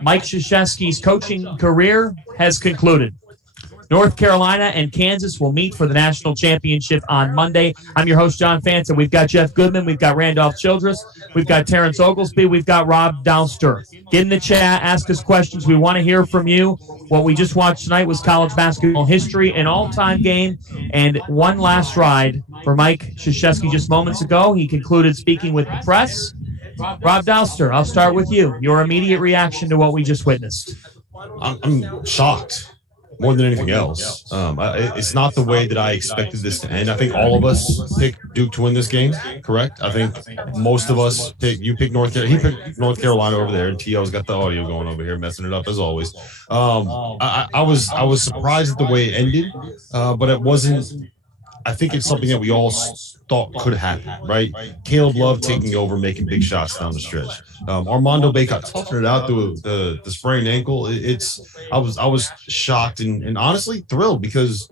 Mike Krzyzewski's coaching career has concluded. North Carolina and Kansas will meet for the national championship on Monday. I'm your host, John Fanta. We've got Jeff Goodman. We've got Randolph Childress. We've got Terrence Oglesby. We've got Rob Downster. Get in the chat. Ask us questions. We want to hear from you. What we just watched tonight was college basketball history, an all-time game, and one last ride for Mike Krzyzewski just moments ago. He concluded speaking with the press. Rob Downster, I'll start with you. Your immediate reaction to what we just witnessed. I'm shocked. More than anything else. It's not the way that I expected this to end. I think all of us picked Duke to win this game, correct? I think most of us picked North Carolina. He picked North Carolina over there, and T.O.'s got the audio going over here, messing it up as always. I was surprised at the way it ended, but it wasn't. I think it's something that we all thought could happen, right? Caleb Love taking over, making big shots down the stretch. Armando Bacot toughing it out through the sprained ankle. I was shocked and honestly thrilled, because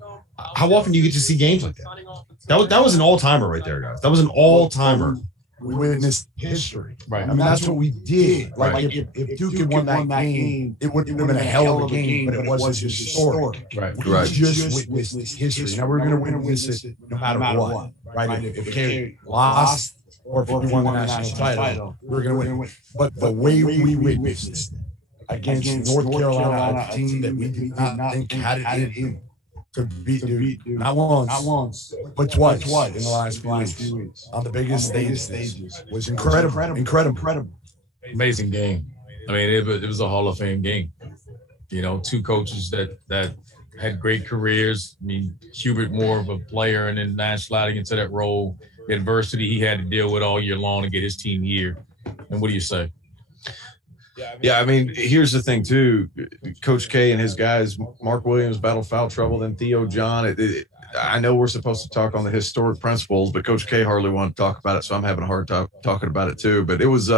how often do you get to see games like that? That was an all-timer right there, guys. That was an all-timer. We witnessed history. Right. I mean, that's what we did. Like, if Duke had won that game, it would have been a hell of a game, but it wasn't historic. Right. We just witnessed history. Now, we're going to witness it no matter what. Right? If K lost or if we won the national title, we're going to win. But the way we witnessed it against North Carolina, a team that we did not think had it in to beat Duke, not once, but twice in the last few weeks on the biggest stages was incredible. Amazing game. I mean, it was a Hall of Fame game. You know, two coaches that had great careers. I mean, Hubert more of a player, and then Nash sliding into that role, the adversity he had to deal with all year long to get his team here. And what do you say? Yeah, I mean, here's the thing, too. Coach K and his guys, Mark Williams battled foul trouble, then Theo John. I know we're supposed to talk on the historic principles, but Coach K hardly wanted to talk about it, so I'm having a hard time talking about it, too. But it was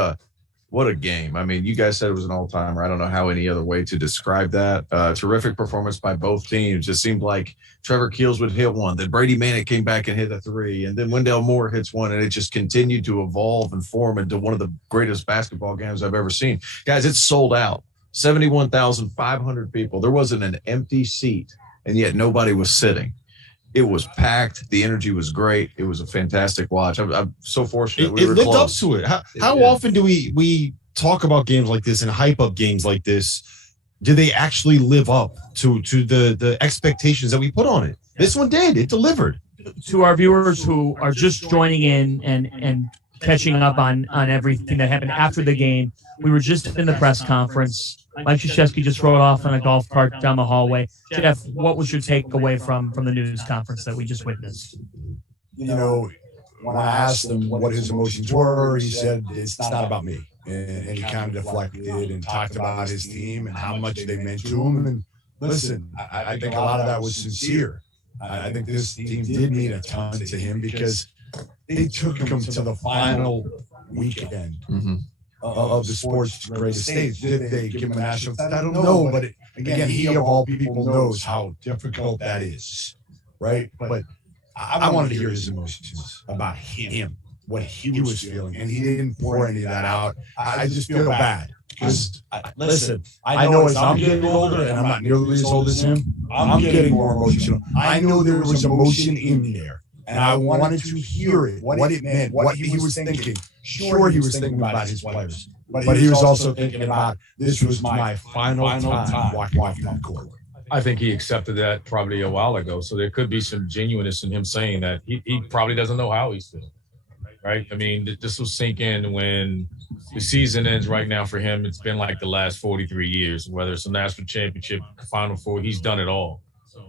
what a game. I mean, you guys said it was an all-timer. I don't know how any other way to describe that. Terrific performance by both teams. It seemed like Trevor Keels would hit one, then Brady Manick came back and hit a three, and then Wendell Moore hits one, and it just continued to evolve and form into one of the greatest basketball games I've ever seen. Guys, it's sold out. 71,500 people. There wasn't an empty seat, and yet nobody was sitting. It was packed. The energy was great. It was a fantastic watch. I'm so fortunate. It lived up to it. How often do we talk about games like this and hype up games like this? Do they actually live up to the expectations that we put on it? This one did. It delivered. To our viewers who are just joining in and catching up on everything that happened after the game, we were just in the press conference. Mike Krzyzewski just rode off on a golf cart down the hallway. Jeff, what was your takeaway from the news conference that we just witnessed? You know, when I asked him what his emotions were, he said, it's not about me. And he kind of deflected and talked about his team and how much they meant to him. And listen, I think a lot of that was sincere. I think this team did mean a ton to him, because they took him to the final weekend of the sport's greatest stage. Did they give him a national title? I don't know, but again, he of all people knows how difficult that is, right? But I wanted to hear his emotions about him, what he was feeling, and he didn't pour any of that out. I just feel bad, because listen, I know as I'm getting older, and I'm not nearly as old as him, I'm getting more emotional. I know there was emotion in there, and I wanted to hear it, what it meant, what he was thinking. Sure, he was thinking about his players, but he was also thinking about, this was my final time walking off that court. I think he accepted that probably a while ago. So there could be some genuineness in him saying that he probably doesn't know how he's feeling, right? I mean, this will sink in when the season ends right now for him. It's been like the last 43 years, whether it's a national championship, Final Four, he's done it all.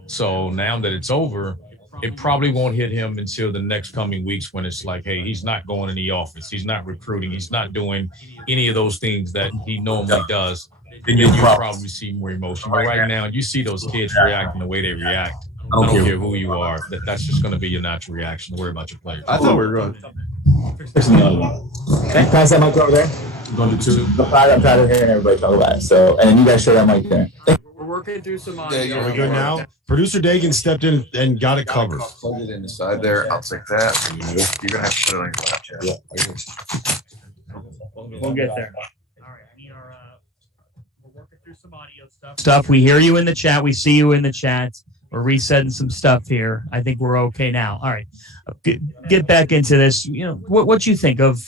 So now that it's over, it probably won't hit him until the next coming weeks, when it's like, hey, he's not going in the office. He's not recruiting. He's not doing any of those things that he normally does. Then you'll probably see more emotion. But right now, you see those kids reacting the way they react. I don't care who you are. That's just going to be your natural reaction. Worry about your players. I thought we were going. There's another one. Okay, pass that mic over there. I'm going to two. I'm tired of hearing everybody talk about it. So, and then you guys share that mic there. We're working through some audio. Are we good now? Producer Dagan stepped in and got it covered. Plug it in the side there. I'll take that. You're going to have to put it on your laptop. We'll get there. stuff. We hear you in the chat. We see you in the chat. We're resetting some stuff here. I think we're okay now. All right, get back into this. You know what you think of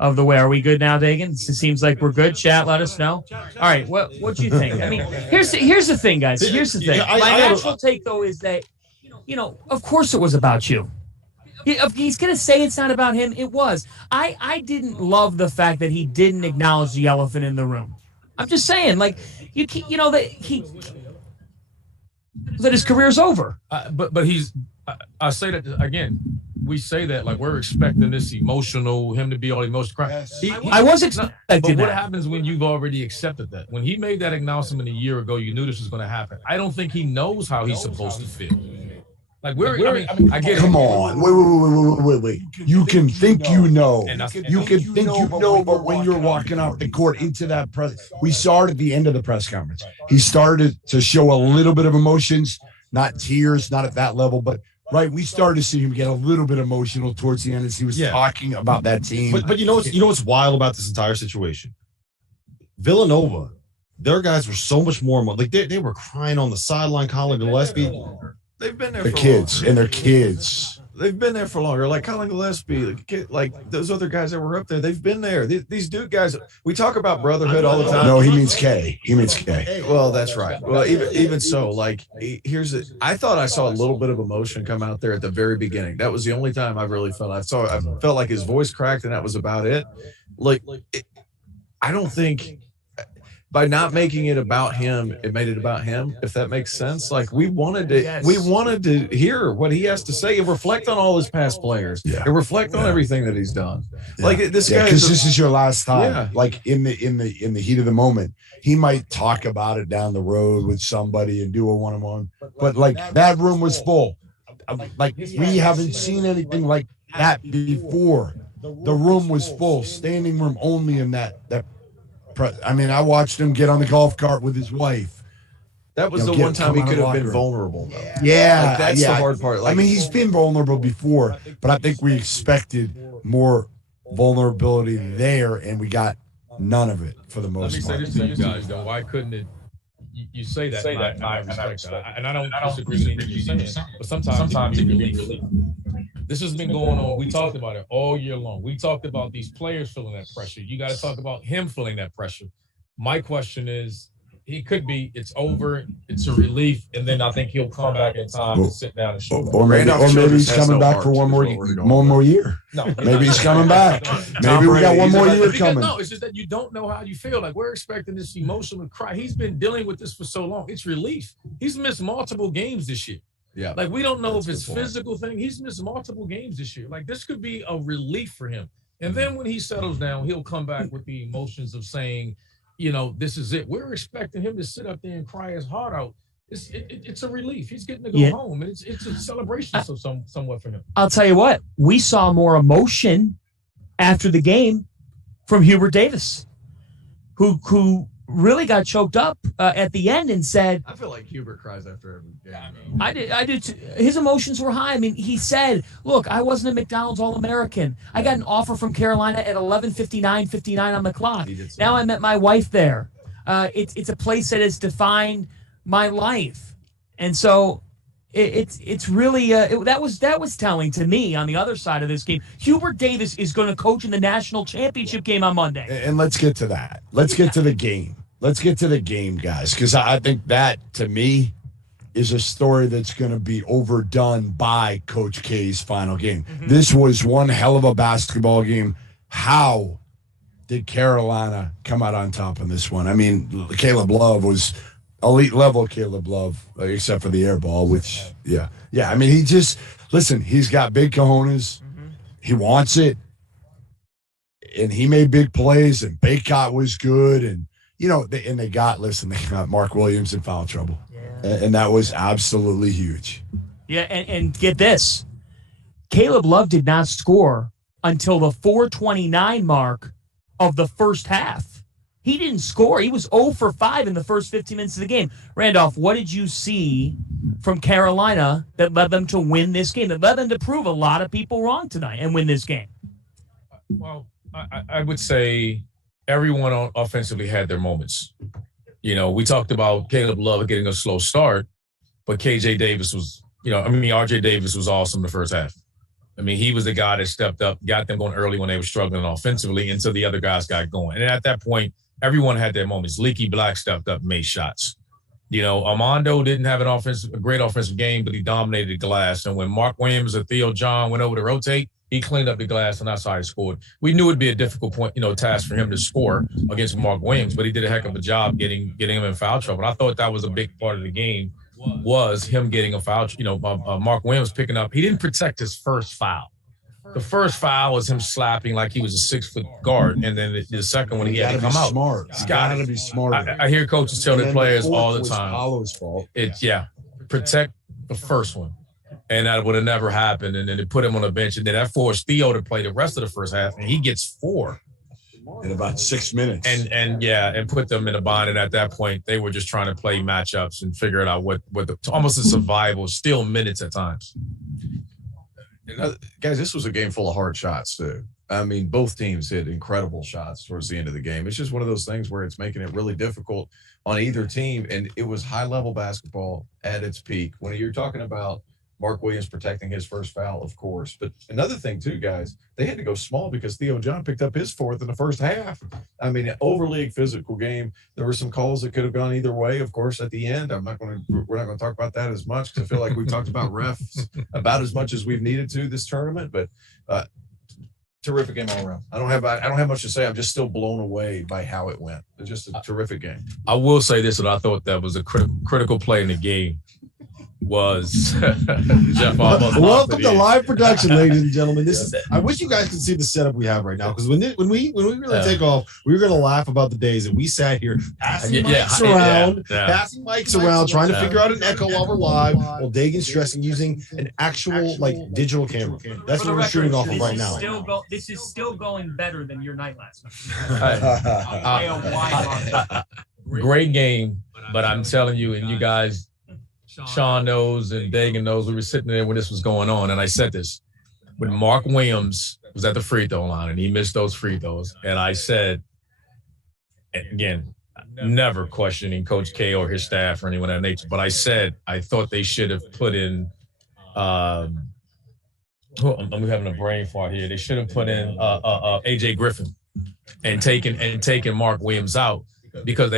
the way. Are we good now, Dagan? It seems like we're good. Chat, let us know. All right, what do you think? I mean, here's the thing, guys. Here's the thing. My natural take though is that of course it was about you. If he's going to say it's not about him, it was. I didn't love the fact that he didn't acknowledge the elephant in the room. I'm just saying, like, that his career's over. But I say that again. We say that like we're expecting this him to be all emotional. Yes. I was expecting But what that. happens when you've already accepted that? When he made that announcement a year ago, you knew this was going to happen. I don't think he knows how he's supposed to feel. Like I get it. Come on. Wait. You can think you know. You can think you know, but when you're walking off the court into that press, we saw it at the end of the press conference. He started to show a little bit of emotions, not tears, not at that level, but right, we started to see him get a little bit emotional towards the end as he was talking about that team. But you know what's wild about this entire situation? Villanova, their guys were so much more like they were crying on the sideline, Colin Gillespie. They've been there The for kids longer. and their kids. They've been there for longer. Like Colin Gillespie, like those other guys that were up there, they've been there. These dude guys, we talk about brotherhood all the time. No, he means K. He means K. Well, that's right. Well, even so, like I thought I saw a little bit of emotion come out there at the very beginning. That was the only time I really felt. I felt like his voice cracked, and that was about it. I don't think by not making it about him, it made it about him, if that makes sense. Like we wanted to hear what he has to say and reflect on all his past players and reflect on everything that he's done. Yeah. Like this guy, because this is your last time. Yeah. Like in the heat of the moment, he might talk about it down the road with somebody and do a one-on-one. But like that room was full. Like we haven't seen anything like that before. The room was full, standing room only in that. I mean, I watched him get on the golf cart with his wife. that was the one time he could have been vulnerable, though. Yeah, Like, that's the hard part. Like, I mean, he's been vulnerable before, but I think we expected more vulnerability there, and we got none of it for the Let me most say part. this to you guys, though. Why couldn't it? You say that, and I respect that. And I don't disagree with anything you're saying, but sometimes it can be relief. This has been going on. We talked about it all year long. We talked about these players feeling that pressure. You got to talk about him feeling that pressure. My question is, it's over, it's a relief, and then I think he'll come back in time to sit down and show that. Or maybe he's coming back for one more year. No, Maybe he's coming back. Maybe we got one more year coming. No, it's just that you don't know how you feel. Like, we're expecting this emotional cry. He's been dealing with this for so long. It's relief. He's missed multiple games this year. yeah, Like, we don't know if it's physical thing. He's missed multiple games this year. Like, this could be a relief for him. And then when he settles down, he'll come back with the emotions of saying, this is it. We're expecting him to sit up there and cry his heart out. It's a relief. He's getting to go home, and it's a celebration somewhat for him. I'll tell you what, we saw more emotion after the game from Hubert Davis, who really got choked up at the end and said, I feel like Hubert cries after every game. I did too. His emotions were high. I mean, he said, look, I wasn't a McDonald's All-American. I got an offer from Carolina at 11:59 on the clock. Now I met my wife there. It's a place that has defined my life. And so it's really that was telling to me on the other side of this game. Hubert Davis is going to coach in the national championship game on Monday. And let's get to that. Let's get to the game. Let's get to the game, guys, because I think that, to me, is a story that's going to be overdone by Coach K's final game. Mm-hmm. This was one hell of a basketball game. How did Carolina come out on top in this one? I mean, Caleb Love was elite level Caleb Love, except for the air ball, which, yeah. I mean, he's got big cojones. Mm-hmm. He wants it. And he made big plays, and Baycott was good. And, they got Mark Williams in foul trouble. Yeah. And that was absolutely huge. Yeah, and get this. Caleb Love did not score until the 4:29 mark of the first half. He didn't score. He was 0 for 5 in the first 15 minutes of the game. Randolph, what did you see from Carolina that led them to win this game, that led them to prove a lot of people wrong tonight and win this game? Well, I would say everyone offensively had their moments. We talked about Caleb Love getting a slow start, but KJ Davis was, RJ Davis was awesome the first half. He was the guy that stepped up, got them going early when they were struggling offensively until the other guys got going. And at that point, everyone had their moments. Leaky Black stepped up and made shots. Armando didn't have a great offensive game, but he dominated the glass. And when Mark Williams or Theo John went over to rotate, he cleaned up the glass, and that's how he scored. We knew it'd be a difficult task for him to score against Mark Williams, but he did a heck of a job getting him in foul trouble. And I thought that was a big part of the game was him getting a foul. Mark Williams picking up. He didn't protect his first foul. The first foul was him slapping like he was a 6-foot guard, and then the second one he had to come out. Smart. You got to be smart. I hear coaches tell their players all the time. Paulo's fault. Protect the first one, and that would have never happened. And then they put him on the bench, and then that forced Theo to play the rest of the first half, and he gets 4 in about 6 minutes. And put them in a bind. And at that point, they were just trying to play matchups and figure it out almost a survival, still minutes at times. Guys, this was a game full of hard shots, too. Both teams hit incredible shots towards the end of the game. It's just one of those things where it's making it really difficult on either team. And it was high-level basketball at its peak. When you're talking about Mark Williams protecting his first foul, of course. But another thing, too, guys, they had to go small because Theo John picked up his 4th in the first half. An overly physical game. There were some calls that could have gone either way, of course, at the end. We're not going to talk about that as much because I feel like we've talked about refs about as much as we've needed to this tournament. But terrific game all around. I don't have much to say. I'm just still blown away by how it went. It's just a terrific game. I will say this, that I thought that was a critical play in the game. Was Jeff almost welcome to live production, ladies and gentlemen. I wish you guys could see the setup we have right now, because when we really take off, we were going to laugh about the days that we sat here passing mics around, trying to figure out an echo while we're live, while Dagan's stressing using an actual digital camera. That's what we're shooting off of right now. This is still going better than your night last night. Great game, but I'm telling you, and you guys. Sean knows and Dagan knows, we were sitting there when this was going on, and I said this when Mark Williams was at the free throw line and he missed those free throws, and I said, again, never questioning Coach K or his staff or anyone of that nature, but I said I thought they should have put in I'm having a brain fart here. They should have put in AJ Griffin and taken Mark Williams out, because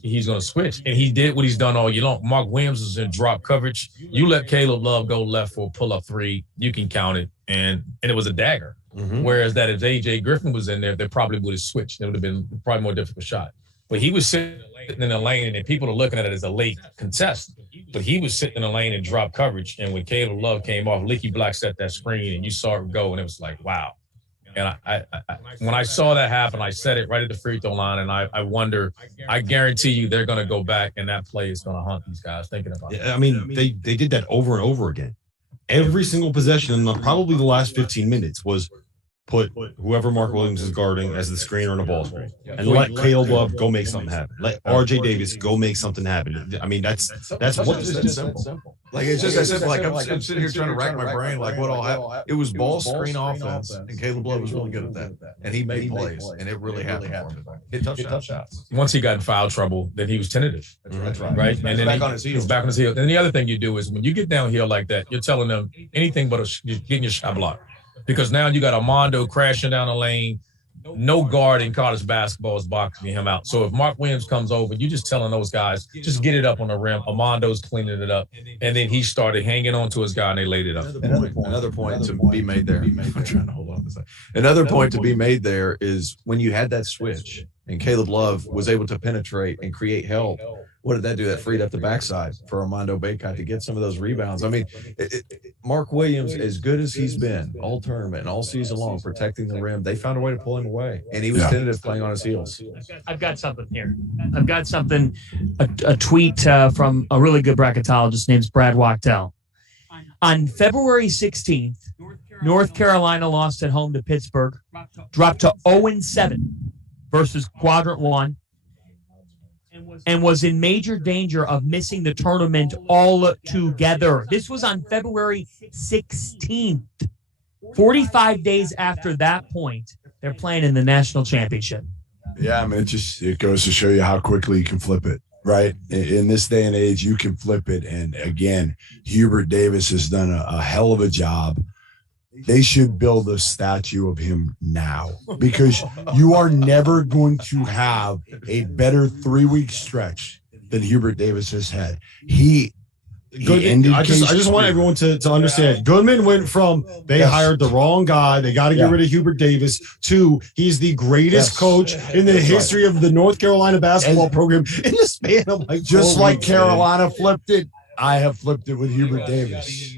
he's gonna switch. And he did what he's done all year long. Mark Williams was in drop coverage. You let Caleb Love go left for a pull-up 3, you can count it, and it was a dagger. Mm-hmm. Whereas that if AJ Griffin was in there, they probably would have switched. It would have been probably a more difficult shot. But he was sitting in the lane, and people are looking at it as a late contest. But he was sitting in the lane and drop coverage. And when Caleb Love came off, Leaky Black set that screen, and you saw it go, and it was like, wow. And I when I saw that happen, I said it right at the free throw line, and I wonder, I guarantee you they're going to go back, and that play is going to haunt these guys thinking about it. They did that over and over again. Every single possession in probably the last 15 minutes was put whoever Mark Williams is guarding as the screener on a ball screen, and let Caleb Love go make something happen. Let RJ Davis go make something happen. That's what it's that simple. It's just that simple. I'm sitting here trying to rack my brain, what all happened. It was ball screen offense, and Caleb Love was really good at that, and he made plays, and it really happened for him. Hit tough shots. Once he got in foul trouble, then he was tentative. That's right. Right, and then he's back on his heel. And the other thing you do is when you get downhill like that, you're telling them anything but getting your shot blocked. Because now you got Armando crashing down the lane. No guard in college basketball is boxing him out. So if Mark Williams comes over, you're just telling those guys, just get it up on the rim. Armando's cleaning it up. And then he started hanging on to his guy, and they laid it up. Another point to be made there. I'm trying to hold on to that. Another point to be made there is when you had that switch and Caleb Love was able to penetrate and create help, what did that do? That freed up the backside for Armando Bacot to get some of those rebounds. Mark Williams, as good as he's been all tournament and all season long protecting the rim, they found a way to pull him away, and he was tentative playing on his heels. I've got something here. I've got something, a tweet from a really good bracketologist named Brad Wachtell. On February 16th, North Carolina lost at home to Pittsburgh, dropped to 0-7 versus Quadrant 1, and was in major danger of missing the tournament altogether. This was on February 16th. 45 days after that point, they're playing in the national championship. Yeah, it goes to show you how quickly you can flip it. right? In this day and age, you can flip it. And again, Hubert Davis has done a hell of a job. They should build a statue of him now, because you are never going to have a better 3-week stretch than Hubert Davis has had. I just want everyone to understand. Goodman went from they hired the wrong guy, they got to get rid of Hubert Davis, to he's the greatest coach in the history of the North Carolina basketball program in the span of like just like Carolina flipped it. I have flipped it with Hubert Davis.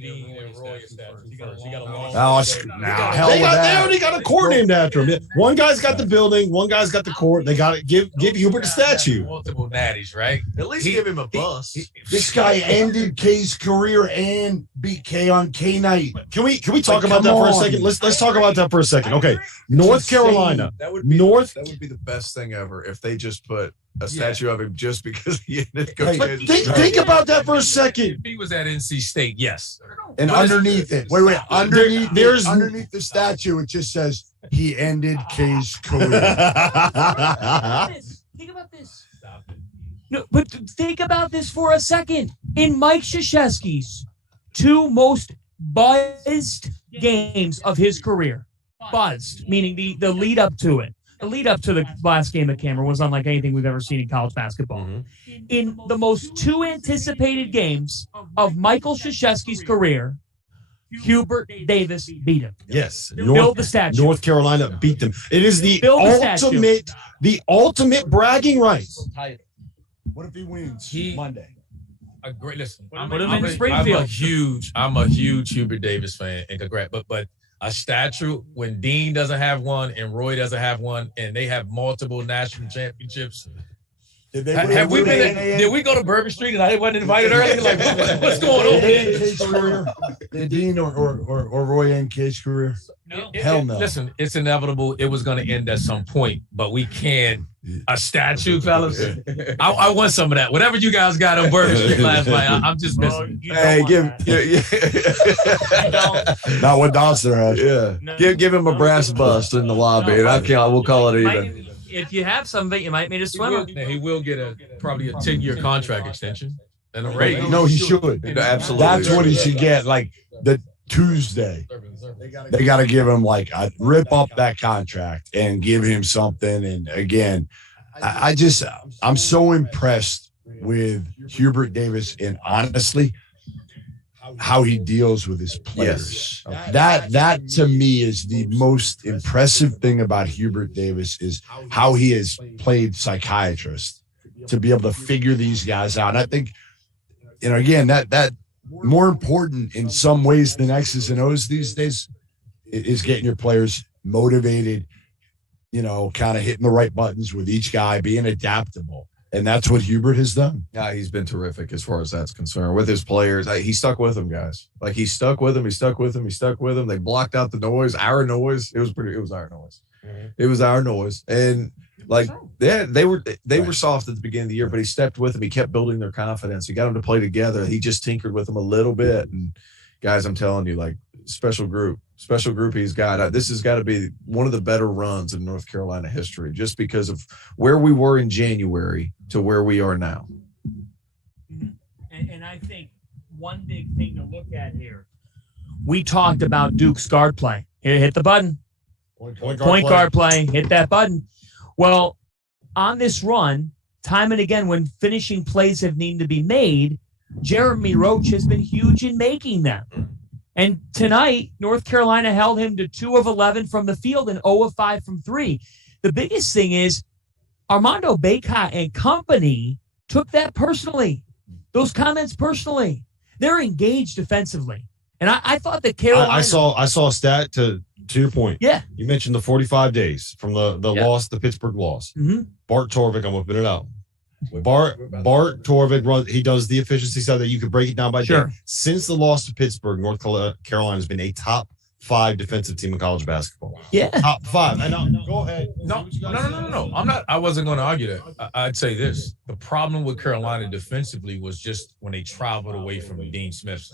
Now, hell They with that. already got a court named after him. One guy's got the building, one guy's got the court. They got to give Hubert the statue. Multiple natties, right? At least give him a bus. This guy ended K's career and beat K on K night. Can we talk about that for a second? Let's talk about that for a second. Okay, North Carolina. That would be the best thing ever if they just put a statue of him just because he ended Coach K's. Think about that for a second. If he was at NC State, yes. And underneath it, underneath the statue, it just says he ended K's career. Think about this. No, but think about this for a second. In Mike Krzyzewski's 2 most buzzed games of his career, buzzed, meaning the lead up to it. The lead up to the last game at Cameron was unlike anything we've ever seen in college basketball. Mm-hmm. In the most 2 anticipated games of Michael Krzyzewski's career, Hubert Davis beat him. Yes. Build the statue. North Carolina beat them. It is the ultimate bragging rights. What if he wins Monday? Listen, I'm a huge Hubert Davis fan, and congrats. But a statue when Dean doesn't have one and Roy doesn't have one, and they have multiple national championships. Did we go to Bourbon Street and I wasn't invited earlier? Like, what's going on? Did Dean or Roy end K's career? No. Hell no. Listen, it's inevitable. It was going to end at some point, but we can't. A statue, fellas. I want some of that. Whatever you guys got on Bourbon Street last night, I'm just missing. Hey, not what Dawson has. Yeah, no. Give him a brass bust in the lobby, and we'll call it even. If you have some of it, you might meet a swimmer. He will get probably a 10-year contract extension and a raise. No, he should. Absolutely. That's what he should get. Like the Tuesday, they got to give him rip up that contract and give him something. And again, I'm so impressed with Hubert Davis, and honestly, how he deals with his players. Yes. That to me is the most impressive thing about Hubert Davis, is how he has played psychiatrist to be able to figure these guys out. And I think, again, that more important in some ways than X's and O's these days is getting your players motivated, kind of hitting the right buttons with each guy, being adaptable. And that's what Hubert has done. Yeah, he's been terrific as far as that's concerned with his players. He stuck with them, guys. Like, he stuck with them. They blocked out the noise, our noise. It was our noise. Mm-hmm. It was our noise. And they were soft at the beginning of the year, but he stepped with them. He kept building their confidence. He got them to play together. He just tinkered with them a little bit. And guys, I'm telling you, special group he's got. This has got to be one of the better runs in North Carolina history, just because of where we were in January to where we are now. Mm-hmm. And I think one big thing to look at here, we talked about Duke's guard play. Here, hit the button. Point guard play. Hit that button. Well, on this run, time and again, when finishing plays have needed to be made, Jeremy Roach has been huge in making them. And tonight, North Carolina held him to 2 of 11 from the field and 0 of 5 from 3. The biggest thing is Armando Bacot and company took that personally. Those comments personally. They're engaged defensively. And I thought that Carolina... I saw a stat to your point. Yeah. You mentioned the 45 days from the loss, the Pittsburgh loss. Mm-hmm. Bart Torvik, I'm whipping it out. Bart Torvik runs. He does the efficiency side that you could break it down by day. Since the loss to Pittsburgh, North Carolina has been a top 5 defensive team in college basketball. Yeah, top 5. And go ahead. No. I'm not. I wasn't going to argue that. I'd say this: the problem with Carolina defensively was just when they traveled away from Dean Smith.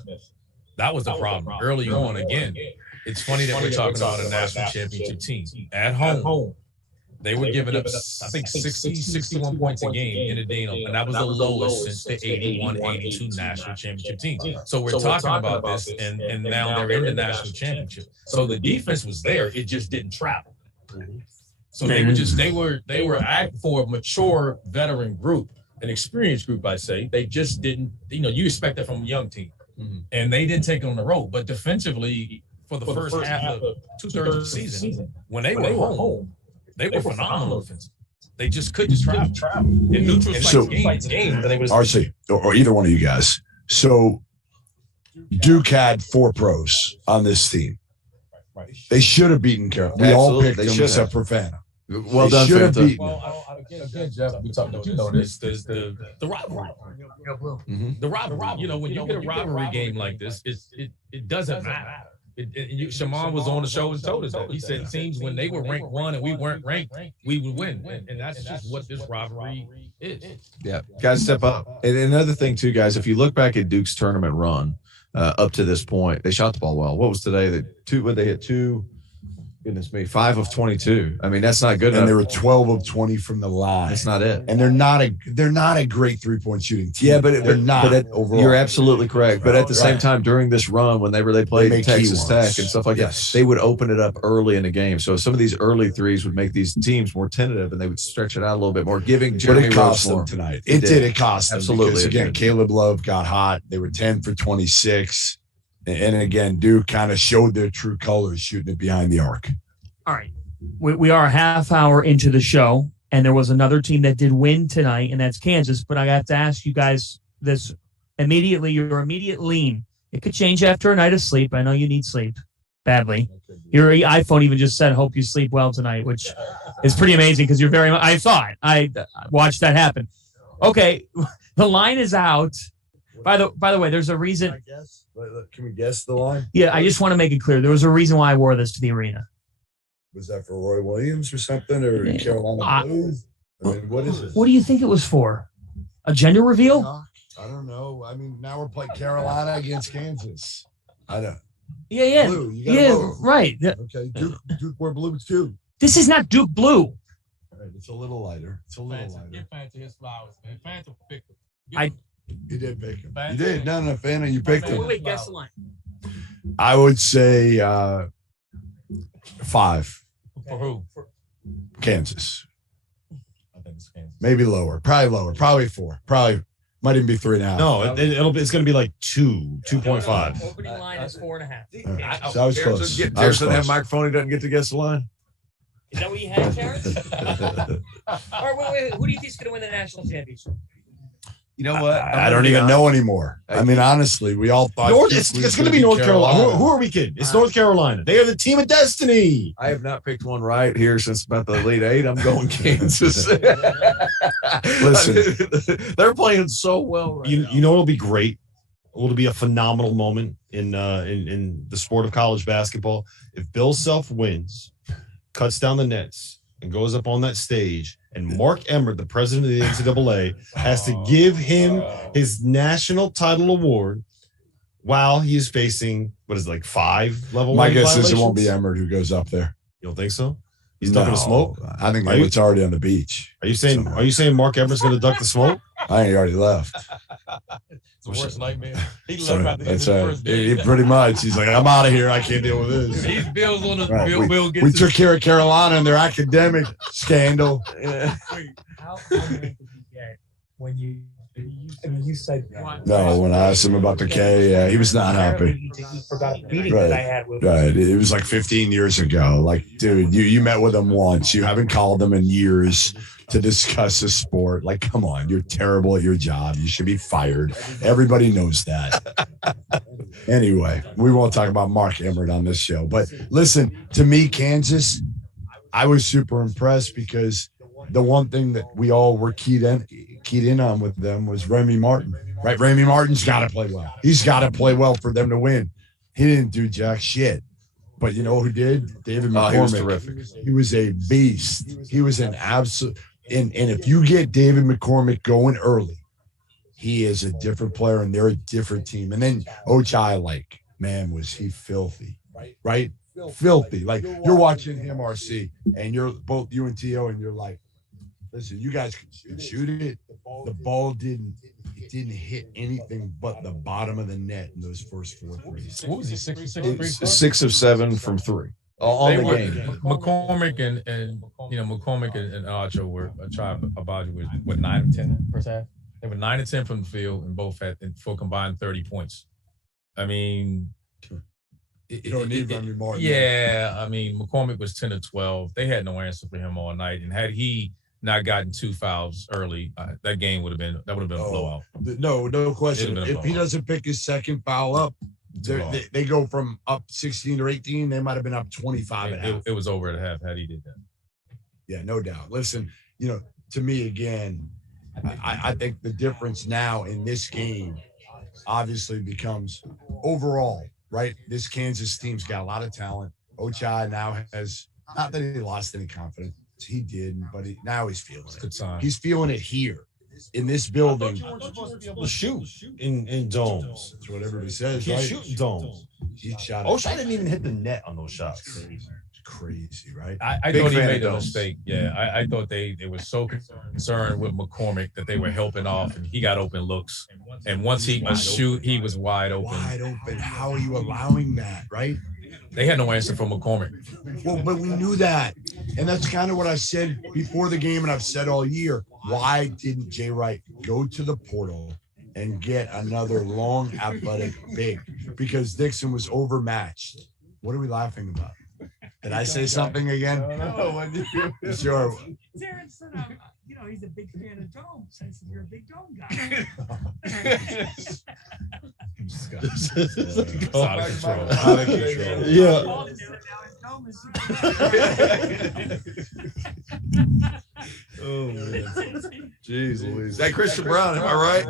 That was the problem early on. Again, it's funny that we're talking about a national championship team at home. They were giving up, I think, 60, 61 points a game in a day, and that was the lowest since the 81, 82 national championship team. So we're talking about this, and now they're in the national championship. So the defense was there, it just didn't travel. So they were act for a mature veteran group, an experienced group, I say. They just didn't, you expect that from a young team. And they didn't take it on the road. But defensively, for the first half of 2/3 of the season, when they were home, they were phenomenal defense. They just couldn't travel. In neutral games, RC, or either one of you guys. So Duke had 4 pros on this team. They should have beaten Carolina. We all picked them except for Fanta. Well done, Fanta. Again, Jeff, we talked about this. There's the rivalry. The rivalry. When you get a rivalry game like this, it doesn't matter. Shaman was on the show and told us that. He said teams, when they were ranked 1 and we weren't ranked, we would win. And that's just what this rivalry is. Yeah, guys, step up. And another thing, too, guys, if you look back at Duke's tournament run up to this point, they shot the ball well. What was today? They hit 2? Goodness me, 5 of 22. I mean, that's not good enough. And they were 12 of 20 from the line. That's not it. And they're not a great 3-point shooting team. Yeah, but they're not. Overall, you're absolutely correct. But at the same time, during this run, when they played Texas Tech and stuff like that, they would open it up early in the game. So some of these early threes would make these teams more tentative, and they would stretch it out a little bit more, giving Jeremy But it cost Rose them tonight. It did. It cost them. Absolutely. Because, again, Caleb Love got hot. They were 10 for 26. And again, Duke kind of showed their true colors shooting it behind the arc. All right. We are a half hour into the show, and there was another team that did win tonight, and that's Kansas. But I got to ask you guys this immediately, your immediate lean. It could change after a night of sleep. I know you need sleep badly. Your iPhone even just said, hope you sleep well tonight, which is pretty amazing because you're very – I saw it. I watched that happen. Okay, the line is out. By the way, there's a reason. Can we guess the line? Yeah, I just want to make it clear. There was a reason why I wore this to the arena. Was that for Roy Williams or something, or Carolina Blues? I mean, what is it? What do you think it was for? A gender reveal? I don't know. I mean, now we're playing Carolina against Kansas. I know. Yeah. Blue. You got blue. Right. Okay, Duke wear blue too. This is not Duke blue. All right, it's a little lighter. Give Fanta his flowers, man. Fanta picked him. You did pick him. You did. No, Fanta, you picked him. Wait, guess the line. I would say 5. For who? Kansas. I think it's Kansas. Maybe lower. Probably lower. Probably 4. Probably might even be 3.5. No, it's going to be like 2.5. Opening line is 4.5. So I was close. Terrence doesn't have a microphone. He doesn't get to guess the line. Is that what you had, Terrence? All right, wait. Who do you think is going to win the national championship? You know what? I don't even know anymore. I mean, honestly, we all thought It's going to be North Carolina. Who are we kidding? It's North Carolina. They are the team of destiny. I have not picked one right here since about the Elite Eight. I'm going Kansas. Listen, they're playing so well right now. You know it'll be great. It'll be a phenomenal moment in the sport of college basketball if Bill Self wins, cuts down the nets, and goes up on that stage. And Mark Emmert, the president of the NCAA, has to give him his national title award while he is facing, 5 level. My guess is it won't be Emmert who goes up there. You don't think so? He's ducking the smoke? I think Emmert's already on the beach. Are you saying Mark Emmert's going to duck the smoke? I think he already left. It's the worst nightmare. He So, left after that's his right. first game. He pretty much. He's like, I'm out of here. I can't deal with this. These Bills on the Right. Bill gets We took care of Carolina and their academic scandal. How angry did you get when you said that? No, when I asked him about the K, yeah, he was not happy. He forgot the meeting that I had with him. Right. It was like 15 years ago. Like, dude, you met with him once. You haven't called him in years to discuss a sport. Like, come on, you're terrible at your job. You should be fired. Everybody knows that. Anyway, we won't talk about Mark Emmert on this show. But listen, to me, Kansas, I was super impressed because the one thing that we all were keyed in on with them was Remy Martin, right? Remy Martin's got to play well. He's got to play well for them to win. He didn't do jack shit. But you know who did? David McCormick. He was terrific. He was a beast. He was an absolute – and if you get David McCormick going early, he is a different player and they're a different team. And then Ochai, man, was he filthy, right? filthy. Like you're watching him, RC, and you're both you and T.O., and you're like, listen, you guys can shoot it. The ball didn't hit anything but the bottom of the net in those first 4 threes. What was he, 6 6 of 7 from 3 on the game. McCormick and McCormick and Archer were Abaji was what 9 of 10 first half. They were 9 of 10 from the field and both had for combined 30 points. I mean, You don't need Remy Martin. Yeah, I mean McCormick was 10 of 12. They had no answer for him all night, and had he not gotten 2 fouls early, that game would have been a blowout. No question. If he doesn't pick his second foul up, they go from up 16 or 18. They might have been up 25 at half. It was over at half had he did that. Yeah, no doubt. Listen, to me again, I think the difference now in this game obviously becomes overall, right? This Kansas team's got a lot of talent. Ochai now has, not that he lost any confidence. He did, but now he's feeling it. Good sign. He's feeling it here in this building. You weren't supposed to be able to shoot in domes. That's what everybody says, You right? can't shoot in domes. He shot Oshai didn't even hit the net on those shots. crazy, right? I Big thought he fan made of a those. mistake. Yeah, I thought they were so concerned with McCormick that they were helping off, and he got open looks. And once he must shoot, he was wide open. Wide open. How are you allowing that, right? They had no answer for McCormick. Well, but we knew that. And that's kind of what I said before the game, and I've said all year. Why didn't Jay Wright go to the portal and get another long, athletic big? Because Dixon was overmatched. What are we laughing about? Did I say something again? Sure. Darren said, he's a big fan of domes. I said, you're a big dome guy. It's out of control. Out of control. Yeah. Oh man. Jeez Louise. That Christian Brown, am I right?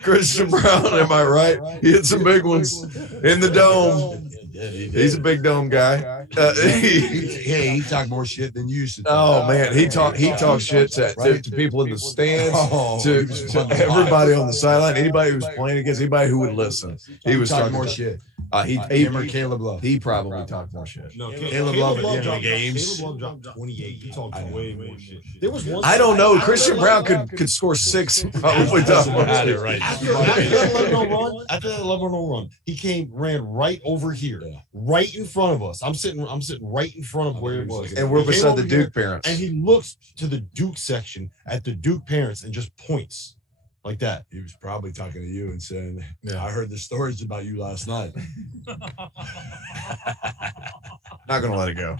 Christian Brown, am I right? He hit some big ones in the dome. He's a big dome guy. He talked more shit than you should. Oh man, he talks shit to people in the stands, to everybody on the sideline, anybody who's playing against anybody who would listen. He was talking more shit. Him or Caleb Love. He probably talked more shit. No, Caleb Love at the end of the dropped games. Caleb Love dropped 28. He talked way more shit. There was one. I don't know. Christian Brown could score 6. Probably talk more shit. Right. After that 11-0 run, he ran right over here, right in front of us. I'm sitting right in front of where it was, And we're He came beside the over here, Duke parents. and he looks to the Duke section at the Duke parents and just points like that. He was probably talking to you and saying, Yeah. I heard the stories about you last night. Not gonna let it go.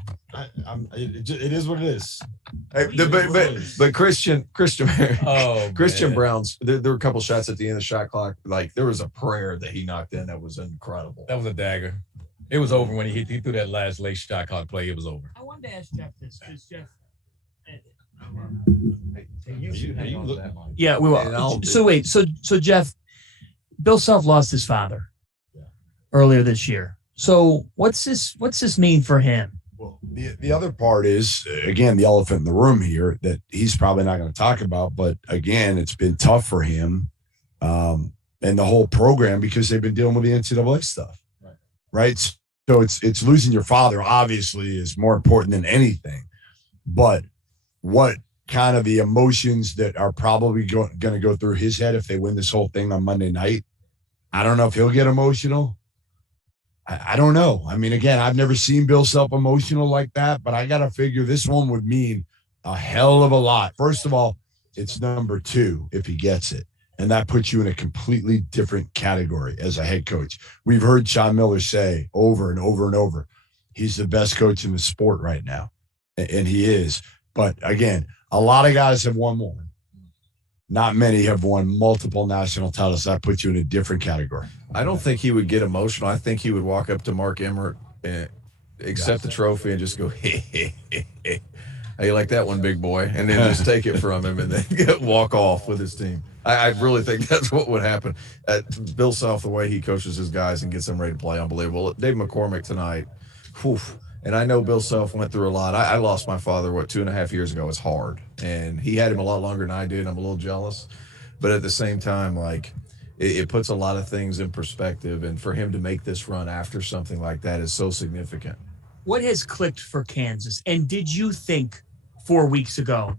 It is what it is. Hey, but Christian Oh, Christian man. Brown's there were a couple shots at the end of the shot clock. Like there was a prayer that he knocked in that was incredible. That was a dagger. It was over when he threw that last late shot clock play. It was over. I wanted to ask Jeff this because Jeff. Yeah, we will. So wait, so Jeff, Bill Self lost his father earlier this year. So what's this mean for him? Well, the other part is, again, the elephant in the room here that he's probably not going to talk about. But again, it's been tough for him and the whole program because they've been dealing with the NCAA stuff. Right. So it's losing your father, obviously, is more important than anything. But what kind of the emotions that are probably going to go through his head if they win this whole thing on Monday night? I don't know if he'll get emotional. I don't know. I mean, again, I've never seen Bill Self emotional like that, but I got to figure this one would mean a hell of a lot. First of all, it's number 2 if he gets it. And that puts you in a completely different category as a head coach. We've heard Sean Miller say over and over and over, he's the best coach in the sport right now. And he is. But again, a lot of guys have won one. Not many have won multiple national titles. That puts you in a different category. I don't think he would get emotional. I think he would walk up to Mark Emmert, accept the trophy, and just go, hey, how you like that one, big boy? And then just take it from him and then walk off with his team. I really think that's what would happen. Bill Self, the way he coaches his guys and gets them ready to play, unbelievable. Dave McCormick tonight, whew. And I know Bill Self went through a lot. I lost my father, 2.5 years ago. It's hard. And he had him a lot longer than I did. I'm a little jealous. But at the same time, like, it puts a lot of things in perspective. And for him to make this run after something like that is so significant. What has clicked for Kansas? And did you think 4 weeks ago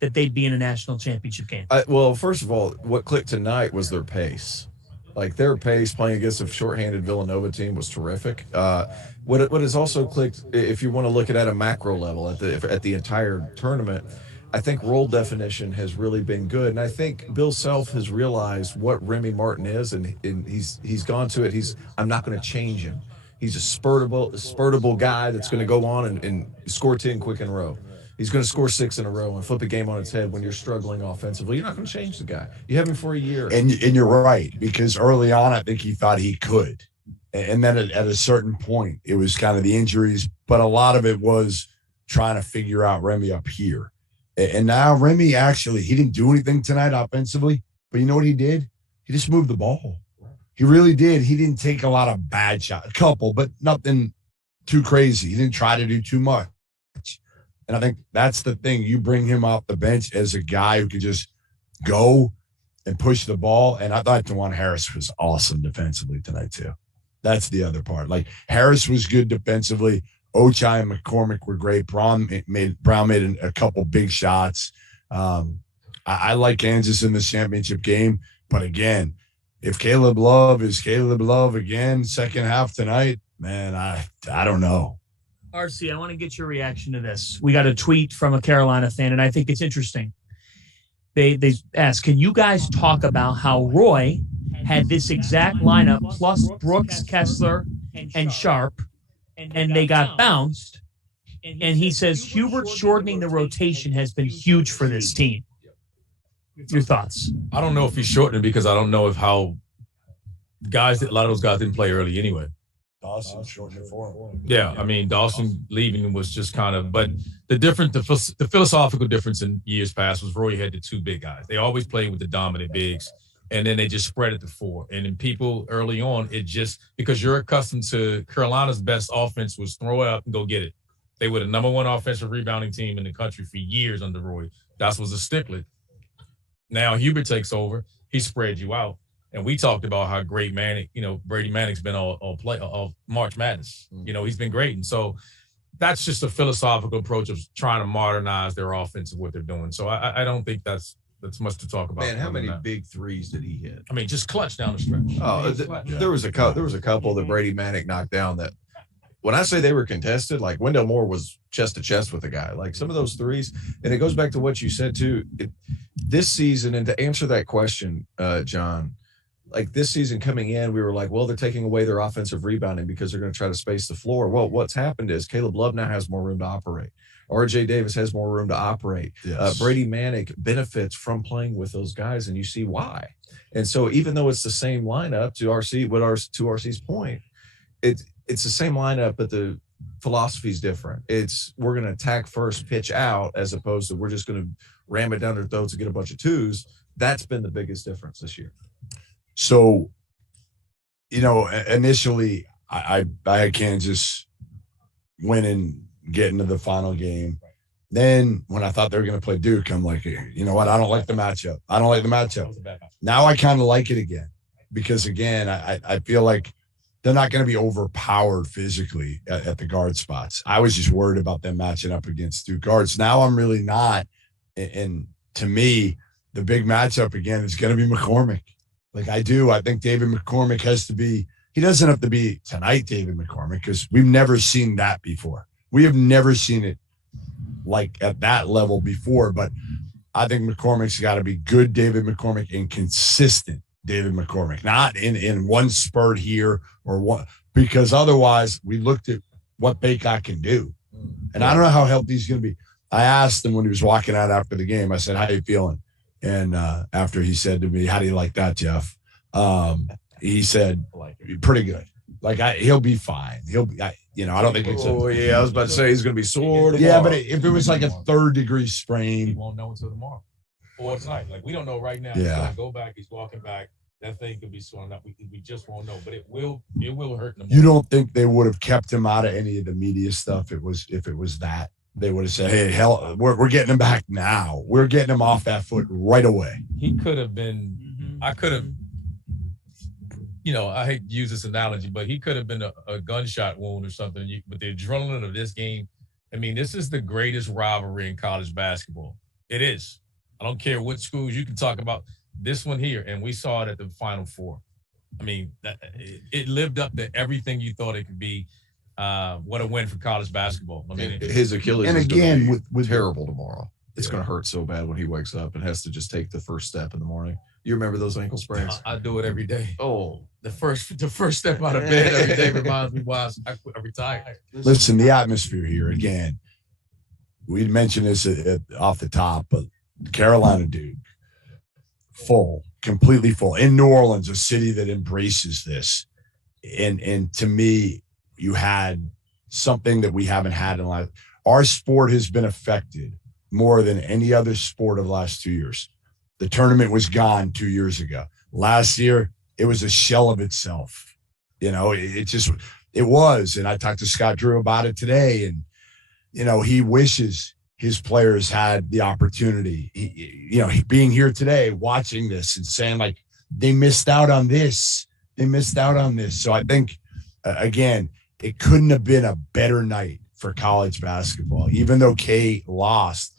that they'd be in a national championship game? Well, first of all, what clicked tonight was their pace. Like their pace playing against a shorthanded Villanova team was terrific. What has also clicked, if you want to look at a macro level at the entire tournament, I think role definition has really been good, and I think Bill Self has realized what Remy Martin is, and he's gone to it. I'm not going to change him. He's a spurtable guy that's going to go on and score 10 quick in a row. He's going to score 6 in a row and flip a game on its head when you're struggling offensively. You're not going to change the guy. You have him for a year. And you're right, because early on, I think he thought he could. And then at a certain point, it was kind of the injuries, but a lot of it was trying to figure out Remy up here. And now Remy he didn't do anything tonight offensively, but you know what he did? He just moved the ball. He really did. He didn't take a lot of bad shots, a couple, but nothing too crazy. He didn't try to do too much. And I think that's the thing. You bring him off the bench as a guy who can just go and push the ball. And I thought DeJuan Harris was awesome defensively tonight too. That's the other part. Like Harris was good defensively. Ochai and McCormick were great. Brown made a couple big shots. I like Kansas in this championship game. But again, if Caleb Love is Caleb Love again, second half tonight, man, I don't know. RC, I want to get your reaction to this. We got a tweet from a Carolina fan, and I think it's interesting. They asked, can you guys talk about how Roy had this exact lineup plus Brooks, Kessler, and Sharp, and they got bounced? And he says Hubert shortening the rotation has been huge for this team. Your thoughts? I don't know if he's shortening because I don't know if how a lot of those guys didn't play early anyway. Dawson shortened it for him. Yeah, I mean, Dawson leaving was just kind of, but the philosophical difference in years past was Roy had the 2 big guys. They always played with the dominant bigs, and then they just spread it to 4. And then people early on, because you're accustomed to Carolina's best offense was throw it up and go get it. They were the number 1 offensive rebounding team in the country for years under Roy. That was a stickler. Now Hubert takes over. He spread you out. And we talked about how great Brady Manek's been all March Madness. He's been great. And so that's just a philosophical approach of trying to modernize their offense of what they're doing. So I don't think that's much to talk about. Man, how many big threes did he hit? I mean, just clutch down the stretch. Oh, there was a couple that Brady Manek knocked down that when I say they were contested, like Wendell Moore was chest to chest with a guy. Like some of those threes, and it goes back to what you said too. This season, and to answer that question, John, like this season coming in, we were like, well, they're taking away their offensive rebounding because they're going to try to space the floor. Well, what's happened is Caleb Love now has more room to operate. RJ Davis has more room to operate. Yes. Brady Manek benefits from playing with those guys, and you see why. And so even though it's the same lineup, to RC's point, it's the same lineup, but the philosophy is different. We're going to attack first, pitch out, as opposed to we're just going to ram it down their throats and get a bunch of 2s. That's been the biggest difference this year. So, initially I had Kansas winning, getting to the final game. Then when I thought they were going to play Duke, I'm like, you know what? I don't like the matchup. Now I kind of like it again because, again, I feel like they're not going to be overpowered physically at the guard spots. I was just worried about them matching up against Duke guards. Now I'm really not. And to me, the big matchup again is going to be McCormick. Like I think David McCormick he doesn't have to be tonight, David McCormick, because we've never seen that before. We have never seen it like at that level before, but I think McCormick's got to be good David McCormick and consistent David McCormick, not in one spurt here or one, because otherwise we looked at what Baycott can do. And I don't know how healthy he's going to be. I asked him when he was walking out after the game, I said, how you feeling? And after he said to me, how do you like that, Jeff? He said, pretty good. Like he'll be fine. I don't think it's. I was about to say he's going to be sore tomorrow. Yeah, but if it was like a 3rd-degree sprain, he won't know until tomorrow or tonight. Like we don't know right now. Yeah. He's gonna go back. He's walking back. That thing could be swollen up. We just won't know. But it will hurt him. You don't think they would have kept him out of any of the media stuff? If it was that. They would have said, hey, hell, we're getting him back now. We're getting him off that foot right away. He could have been I hate to use this analogy, but he could have been a gunshot wound or something. But the adrenaline of this game, I mean, this is the greatest rivalry in college basketball. It is. I don't care what schools you can talk about. This one here, and we saw it at the Final Four. I mean, it lived up to everything you thought it could be. What a win for college basketball. I mean, his Achilles and is again gonna be with terrible tomorrow. It's going to hurt so bad when he wakes up and has to just take the first step in the morning. You remember those ankle sprains? I do it every day. Oh, The first step out of bed every day reminds me why I retired. Listen, the atmosphere here again. We mentioned this off the top, but Carolina Duke, full, completely full. In New Orleans, a city that embraces this, and to me, you had something that we haven't had in life. Our sport has been affected more than any other sport of the last 2 years. The tournament was gone 2 years ago. Last year, it was a shell of itself. It was. And I talked to Scott Drew about it today. And, he wishes his players had the opportunity, being here today, watching this and saying, like, they missed out on this. They missed out on this. So I think, again, it couldn't have been a better night for college basketball. Even though K lost,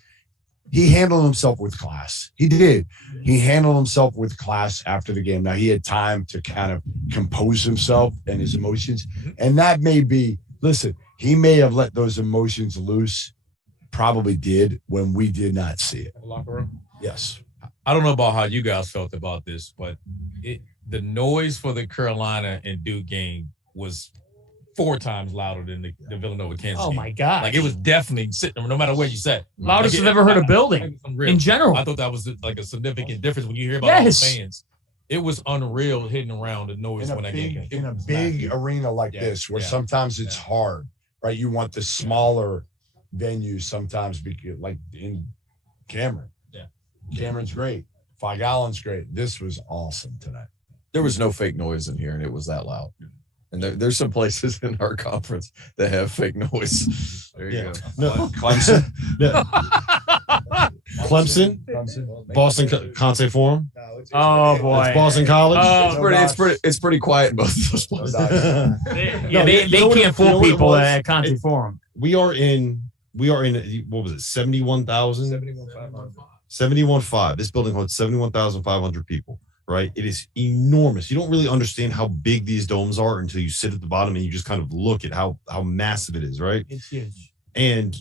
he handled himself with class. He did. He handled himself with class after the game. Now, he had time to kind of compose himself and his emotions. And that may be, listen, he may have let those emotions loose, probably did, when we did not see it. Locker room? Yes. I don't know about how you guys felt about this, but the noise for the Carolina and Duke game was 4 times louder than the Villanova Kansas game. My God. Like, it was definitely sitting, no matter where you sat. Loudest I've ever heard a building in general. I thought that was like a significant difference when you hear about all the fans. It was unreal hitting around the noise when that game came. In a big arena like this, where sometimes it's hard, right? You want the smaller venues sometimes, because, like in Cameron. Yeah. Cameron's great. Fog Allen's great. This was awesome tonight. there was no fake noise in here, and it was that loud. And there's some places in our conference that have fake noise. There you go. No, Clemson. Clemson. Boston Conte Forum. Oh boy, it's Boston College. It's pretty quiet in both of those places. They can't fool people at Conte Forum. We are in what was it? 71,000. 71,500. This building holds 71,500 people. Right, it is enormous. You don't really understand how big these domes are until you sit at the bottom and you just kind of look at how massive it is. Right, it's huge. And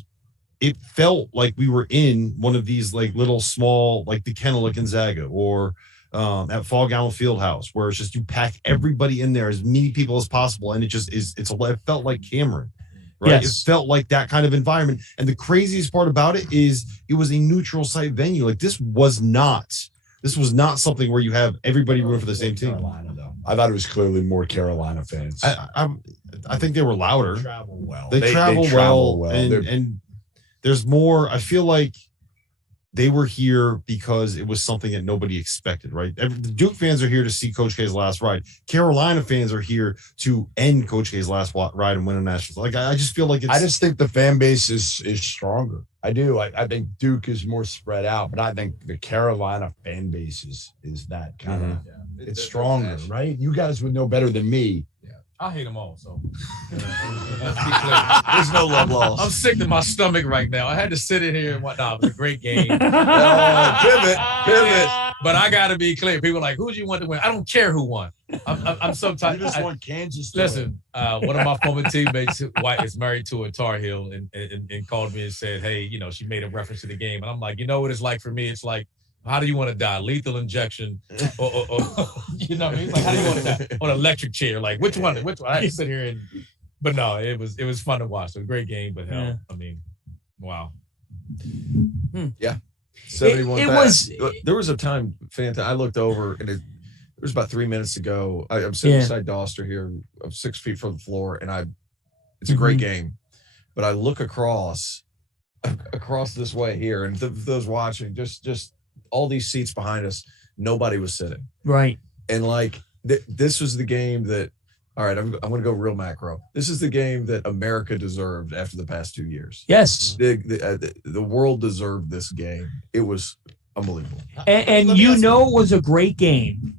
it felt like we were in one of these like little small, like the Kennel at Gonzaga or at Fog Allen Fieldhouse, where it's just you pack everybody in there, as many people as possible, and it just is. It felt like Cameron. Right. Yes. It felt like that kind of environment. And the craziest part about it is it was a neutral site venue. Like this was not something where you have everybody rooting for the same team. Carolina, though. I thought it was clearly more Carolina fans. I think they were louder. They travel well. They travel well. And there's more. I feel like they were here because it was something that nobody expected, right? The Duke fans are here to see Coach K's last ride. Carolina fans are here to end Coach K's last ride and win a national. Like I just feel like I just think the fan base is stronger. I do. I think Duke is more spread out, but I think the Carolina fan base is that kind of it's stronger, right? You guys would know better than me. I hate them all, so let's be clear. There's no love lost. I'm sick to my stomach right now. I had to sit in here and whatnot. It was a great game. Pivot. But I got to be clear. People are like, who do you want to win? I don't care who won. I'm sometimes. You just want Kansas to listen, one of my former teammates, wife, is married to a Tar Heel, and called me and said, hey, she made a reference to the game. And I'm like, you know what it's like for me? It's like, how do you want to die? Lethal injection, or you know what I mean? It's like, how do you want to die? On an electric chair? Like, which one? I had to sit here but no, it was fun to watch. It was a great game, but hell, I mean, wow. Yeah. 71. It was. There was a time, Fanta, I looked over and there was about 3 minutes to go. I'm sitting beside Doster here. I'm 6 feet from the floor, and it's a great game. But I look across this way here, and those watching, just all these seats behind us, nobody was sitting. Right. And like this was the game that, all right, I'm going to go real macro. This is the game that America deserved after the past 2 years. Yes. The world deserved this game. It was unbelievable. And it was a great game